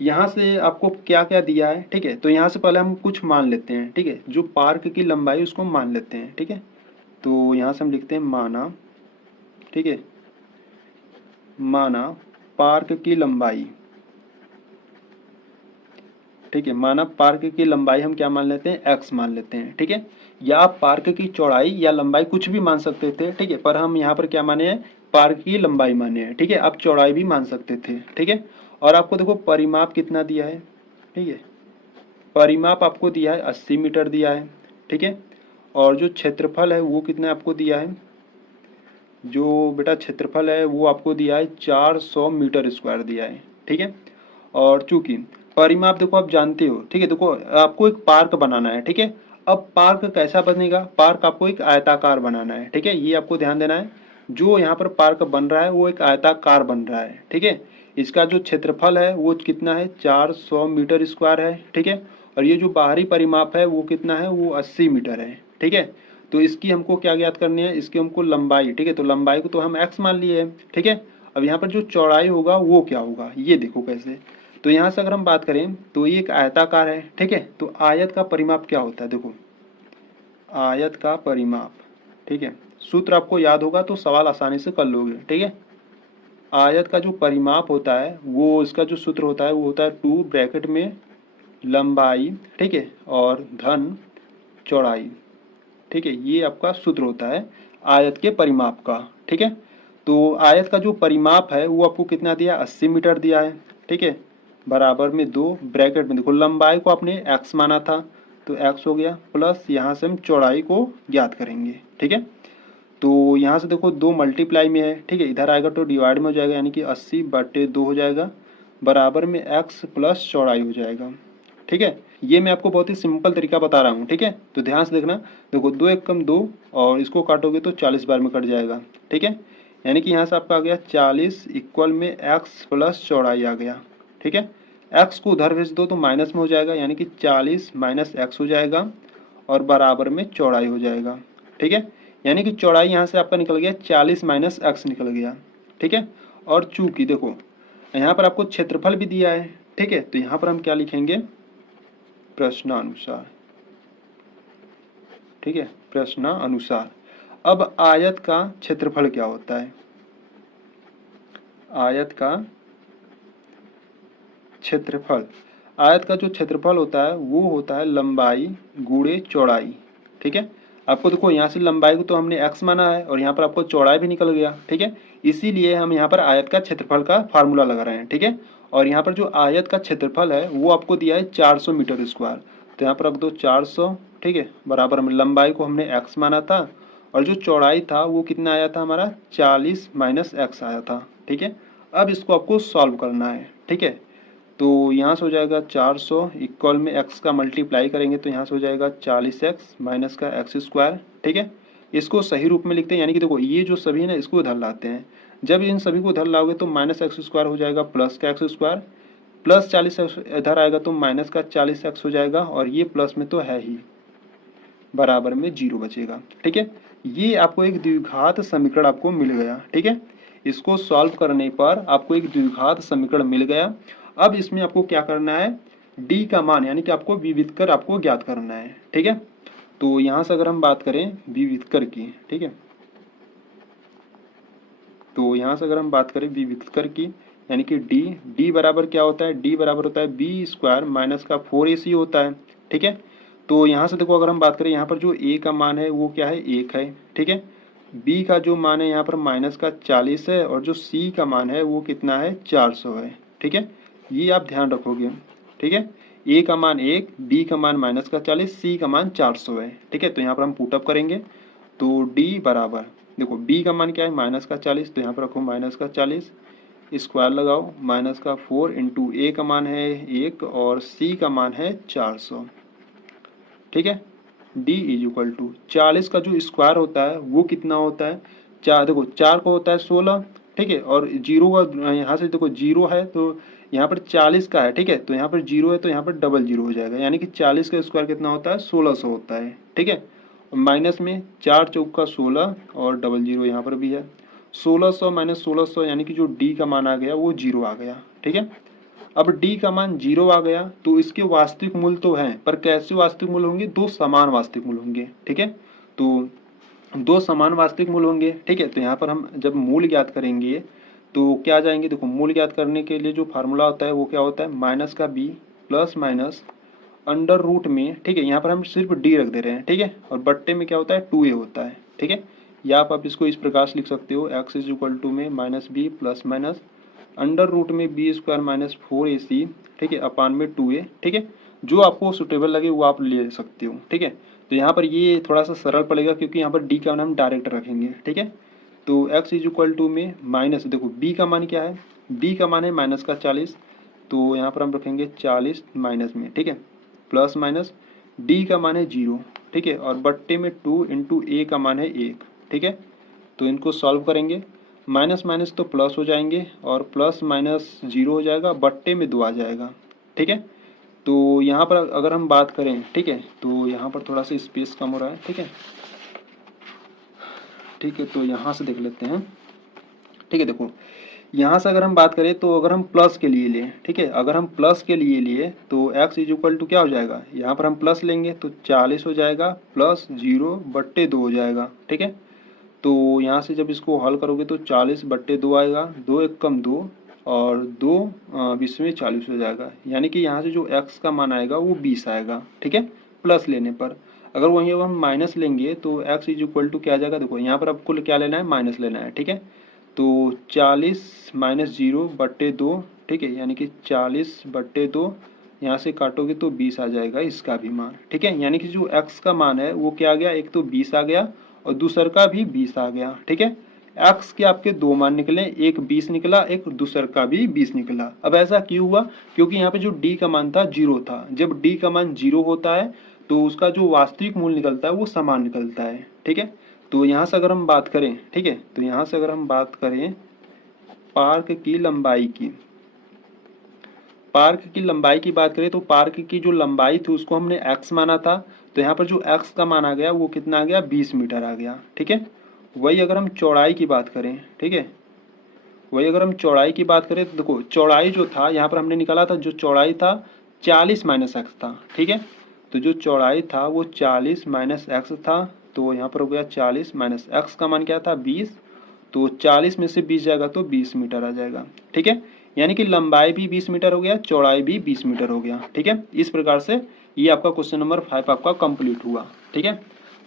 यहाँ से आपको क्या क्या दिया है। ठीक है, तो यहाँ से पहले हम कुछ मान लेते हैं। ठीक है, जो पार्क की लंबाई उसको मान लेते हैं। ठीक है, तो यहाँ से हम लिखते हैं माना। ठीक है, माना पार्क की लंबाई। ठीक है, माना पार्क की लंबाई हम क्या मान लेते हैं, x मान लेते हैं। ठीक है, या आप पार्क की चौड़ाई या लंबाई कुछ भी मान सकते थे। ठीक है, पर हम यहाँ पर क्या माने हैं, पार्क की लंबाई माने हैं। ठीक है, आप चौड़ाई भी मान सकते थे। ठीक है, और आपको देखो परिमाप कितना दिया है। ठीक है, परिमाप आपको दिया है 80 मीटर दिया है। ठीक है, और जो क्षेत्रफल है वो कितना आपको दिया है, जो बेटा क्षेत्रफल है वो आपको दिया है 400 मीटर स्क्वायर दिया है। ठीक है, और चूंकि परिमाप देखो आप जानते हो। ठीक है, देखो आपको एक पार्क बनाना है। ठीक है, अब पार्क कैसा बनेगा, पार्क आपको एक आयताकार बनाना है। ठीक है, ये आपको ध्यान देना है। जो यहाँ पर पार्क बन रहा है वो एक आयताकार बन रहा है। ठीक है, इसका जो क्षेत्रफल है वो कितना है, 400 मीटर स्क्वायर है। ठीक है, और ये जो बाहरी परिमाप है वो कितना है, वो 80 मीटर है। ठीक है, तो इसकी हमको क्या ज्ञात करनी है, इसकी हमको लंबाई। ठीक है, तो लंबाई को तो हम x मान लिए है। ठीक है, अब यहाँ पर जो चौड़ाई होगा वो क्या होगा, ये देखो कैसे। तो यहाँ से अगर हम बात करें तो ये एक आयताकार है। ठीक है, तो आयत का परिमाप क्या होता है, देखो आयत का परिमाप। ठीक है, सूत्र आपको याद होगा तो सवाल आसानी से कर लोगे। ठीक है, आयत का जो परिमाप होता है वो, इसका जो सूत्र होता है वो होता है 2 ब्रैकेट में लंबाई, ठीक है, और धन चौड़ाई। ठीक है, ये आपका सूत्र होता है आयत के परिमाप का। ठीक है, तो आयत का जो परिमाप है वो आपको कितना दिया, 80 मीटर दिया है। ठीक है, बराबर में 2 ब्रैकेट में देखो लंबाई को आपने x माना था तो x हो गया, प्लस यहाँ से हम चौड़ाई को ज्ञात करेंगे। ठीक है, तो यहाँ से देखो 2 मल्टीप्लाई में है। ठीक है, इधर आएगा तो डिवाइड में हो जाएगा, यानी कि 80/2 हो जाएगा, बराबर में x प्लस चौड़ाई हो जाएगा। ठीक है, ये मैं आपको बहुत ही सिंपल तरीका बता रहा हूँ। ठीक है, तो ध्यान से देखना। देखो 2 एकम 2 और इसको काटोगे तो 40 बार में कट जाएगा। ठीक है, यानी कि यहाँ से आपका आ गया 40 इक्वल में x प्लस चौड़ाई आ गया। ठीक है, x को उधर भेज दो तो माइनस में हो जाएगा, यानी कि 40 माइनस x हो जाएगा और बराबर में चौड़ाई हो जाएगा। ठीक है, यानी कि चौड़ाई यहाँ से आपका निकल गया 40 माइनस x निकल गया। ठीक है, और चूंकि देखो यहाँ पर आपको क्षेत्रफल भी दिया है। ठीक है, तो यहाँ पर हम क्या लिखेंगे, प्रश्नानुसार। ठीक है, प्रश्नानुसार। अब आयत का क्षेत्रफल क्या होता है, आयत का क्षेत्रफल, आयत का जो क्षेत्रफल होता है वो होता है लंबाई गुणे चौड़ाई। ठीक है, आपको देखो यहाँ से लंबाई को तो हमने x माना है और यहाँ पर आपको चौड़ाई भी निकल गया। ठीक है, इसीलिए हम यहाँ पर आयत का क्षेत्रफल का फार्मूला लगा रहे हैं। ठीक है, और यहाँ पर जो आयत का क्षेत्रफल है वो आपको दिया है 400 मीटर स्क्वायर। तो यहाँ पर रख दो 400, ठीक है, बराबर में लंबाई को हमने x माना था और जो चौड़ाई था वो कितना आया था हमारा 40 माइनस एक्स आया था, ठीक है। अब इसको आपको सॉल्व करना है, ठीक है। तो यहाँ से हो जाएगा 400 इक्वल में x का मल्टीप्लाई करेंगे तो यहाँ से हो जाएगा 40x माइनस का एक्स स्क्वायर, ठीक है। इसको सही रूप में लिखते हैं, यानी कि देखो ये जो सभी है ना इसको इधर लाते हैं। जब इन सभी को इधर लाओगे तो माइनस एक्स स्क्वायर हो जाएगा प्लस का एक्स स्क्वायर, प्लस 40 इधर आएगा तो माइनस का 40x हो जाएगा और ये प्लस में तो है ही, बराबर में 0 बचेगा, ठीक है। ये आपको एक द्विघात समीकरण आपको मिल गया, ठीक है। इसको सॉल्व करने पर आपको एक द्विघात समीकरण मिल गया। अब इसमें आपको क्या करना है, डी का मान यानी कि आपको विविधकर आपको ज्ञात करना है, ठीक है। तो यहाँ से अगर हम बात करें विविधकर की, ठीक है, तो यहाँ से अगर हम बात करें विविधकर की यानी कि डी बराबर क्या होता है, डी बराबर होता है बी स्क्वायर माइनस का 4ac होता है, ठीक है। तो यहाँ से देखो अगर हम बात करें यहाँ पर जो a का मान है वो क्या है 1 है, ठीक है। b का जो मान है यहाँ पर माइनस का 40 है और जो c का मान है वो कितना है 400 है, ठीक है। ये आप ध्यान रखोगे, ठीक है। a का मान 1, b का मान माइनस का 40, c का मान 400 है, ठीक है। तो यहाँ पर हम पुटअप करेंगे तो d बराबर देखो b का मान क्या है माइनस का 40, तो यहाँ पर रखो माइनस का 40 स्क्वायर लगाओ माइनस का 4 इंटू ए का मान है 1 और सी का मान है 400, ठीक है। d इज इक्वल टू 40 का जो स्क्वायर होता है वो कितना होता है, चार देखो 4 को होता है 16, ठीक है, और जीरो का यहाँ से देखो 0 है तो यहाँ पर 40 का है, ठीक है, तो यहाँ पर 0 है तो यहाँ पर डबल 0 हो जाएगा, यानी कि 40 का स्क्वायर कितना होता है 1600 होता है, ठीक है। माइनस में 4 चौका 16 और डबल 0 यहाँ पर भी है, 1600 माइनस 1600 यानी कि जो d का मान आ गया वो 0 आ गया, ठीक है। अब d का मान 0 आ गया तो इसके वास्तविक मूल्य तो हैं, पर कैसे वास्तविक मूल्य होंगे, दो समान वास्तविक मूल्य होंगे, ठीक है। तो दो समान वास्तविक मूल्य होंगे, ठीक है। तो यहाँ पर हम जब मूल्य ज्ञात करेंगे तो क्या जाएंगे, देखो मूल्य ज्ञात करने के लिए जो फार्मूला होता है वो क्या होता है माइनस का b plus minus under root में, ठीक है, यहाँ पर हम सिर्फ d रख दे रहे हैं, ठीक है, और बट्टे में क्या होता है 2a होता है, ठीक है। या आप इसको इस प्रकार से लिख सकते हो x इज इक्वल टू में minus B plus minus under root में बी स्क्वायर माइनस 4ac, ठीक है, अपान में 2a, ठीक है। जो आपको सुटेबल लगे वो आप ले सकते हो, ठीक है। तो यहाँ पर ये थोड़ा सा सरल पड़ेगा क्योंकि यहाँ पर d का मान हम डायरेक्ट रखेंगे, ठीक है। तो x इज इक्वल टू में माइनस देखो b का मान क्या है, b का मान है माइनस का 40, तो यहाँ पर हम रखेंगे 40 माइनस में, ठीक है, प्लस माइनस d का मान है 0, ठीक है, और बट्टे में 2 इंटू a का मान है 1, ठीक है। तो इनको सॉल्व करेंगे, माइनस माइनस तो प्लस हो जाएंगे और प्लस माइनस 0 हो जाएगा, बट्टे में 2 आ जाएगा, ठीक है। तो यहाँ पर अगर हम बात करें, ठीक है, तो यहाँ पर थोड़ा सा स्पेस कम हो रहा है, ठीक है, ठीक है। तो यहाँ से देख लेते हैं, ठीक है। देखो यहाँ से अगर हम बात करें तो अगर हम प्लस के लिए लें, ठीक है, अगर हम प्लस के लिए लिए तो x इज इक्वल टू क्या हो जाएगा, यहाँ पर हम प्लस लेंगे तो 40 हो जाएगा प्लस 0 बट्टे 2 हो जाएगा, ठीक है। तो यहाँ से जब इसको हल करोगे तो 40 बट्टे 2 आएगा, 2 एक कम 2 और 2 20 में 40 हो जाएगा, यानी कि यहाँ से जो x का मान आएगा वो 20 आएगा, ठीक है, प्लस लेने पर। अगर वहीं अब हम माइनस लेंगे तो x इज इक्वल टू क्या आ जाएगा, देखो यहाँ पर आपको क्या लेना है माइनस लेना है, ठीक है। तो 40 माइनस 0 बट्टे 2, ठीक है, यानी कि 40 बट्टे 2, यहाँ से काटोगे तो 20 आ जाएगा इसका भी मान, ठीक है। यानी कि जो x का मान है वो क्या आ गया, एक तो 20 आ गया और दूसर का भी 20 आ गया, ठीक है। x के आपके दो मान निकले, एक 20 निकला, एक दूसर का भी 20 निकला। अब ऐसा क्यों हुआ, क्योंकि यहाँ पे जो d का मान था 0 था, जब d का मान 0 होता है तो उसका जो वास्तविक मूल्य निकलता है वो समान निकलता है, ठीक है। तो यहाँ से अगर हम बात करें, ठीक है, तो यहाँ से अगर हम बात करें पार्क की लंबाई की, पार्क की लंबाई की बात करें तो पार्क की जो लंबाई थी उसको हमने x माना था, तो यहाँ पर जो x का मान आ गया वो कितना आ गया 20 मीटर आ गया, ठीक है। वही अगर हम चौड़ाई की बात करें, ठीक है, वही अगर हम चौड़ाई की बात करें तो देखो चौड़ाई जो था यहाँ पर हमने निकाला था, जो चौड़ाई था 40 माइनस एक्स था, ठीक है। तो जो चौड़ाई था वो 40 माइनस एक्स था, तो यहाँ पर हो गया 40 माइनस एक्स का मान क्या था 20, तो 40 में से 20 जाएगा तो 20 मीटर आ जाएगा, ठीक है। यानी कि लंबाई भी 20 मीटर हो गया, चौड़ाई भी 20 मीटर हो गया, ठीक है। इस प्रकार से ये आपका क्वेश्चन नंबर 5 आपका कंप्लीट हुआ, ठीक है।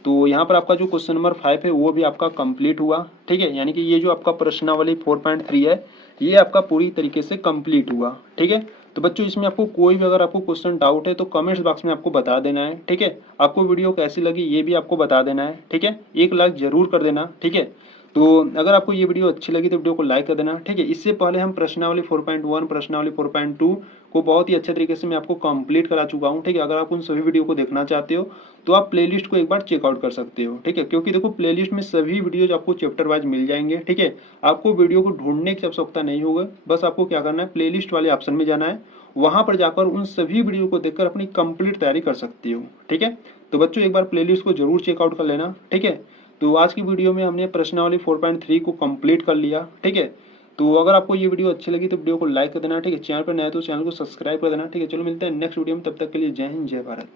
तो यहाँ पर आपका जो क्वेश्चन नंबर 5 है वो भी आपका कंप्लीट हुआ, ठीक है। यानी कि ये जो आपका प्रश्नावली 4.3 है ये आपका पूरी तरीके से कंप्लीट हुआ, ठीक है। तो बच्चों इसमें आपको कोई भी अगर आपको क्वेश्चन डाउट है तो कमेंट्स बॉक्स में आपको बता देना है, ठीक है। आपको वीडियो कैसी लगी ये भी आपको बता देना है, ठीक है। एक लाइक जरूर कर देना, ठीक है। तो अगर आपको ये वीडियो अच्छी लगी तो वीडियो को लाइक कर देना, ठीक है। इससे पहले हम प्रश्नावली 4.1 प्रश्नावली 4.2 को बहुत ही अच्छे तरीके से मैं आपको कंप्लीट करा चुका हूँ, ठीक है। अगर आप उन सभी वीडियो को देखना चाहते हो तो आप प्लेलिस्ट को एक बार चेकआउट कर सकते हो, ठीक है। क्योंकि देखो प्लेलिस्ट में सभी वीडियोज आपको चैप्टर वाइज मिल जाएंगे, ठीक है। आपको वीडियो को ढूंढने की आवश्यकता नहीं होगा, बस आपको क्या करना है प्लेलिस्ट वाले ऑप्शन में जाना है, वहां पर जाकर उन सभी वीडियो को देखकर अपनी कंप्लीट तैयारी कर सकते हो, ठीक है। तो बच्चों एक बार प्लेलिस्ट को जरूर चेकआउट कर लेना, ठीक है। तो आज की वीडियो में हमने प्रश्नावली 4.3 को कंप्लीट कर लिया, ठीक है। तो अगर आपको ये वीडियो अच्छी लगी तो वीडियो को लाइक कर देना, ठीक है। चैनल पर नया तो चैनल को सब्सक्राइब कर देना, ठीक है। चलो मिलते हैं नेक्स्ट वीडियो में, तब तक के लिए जय हिंद जय भारत।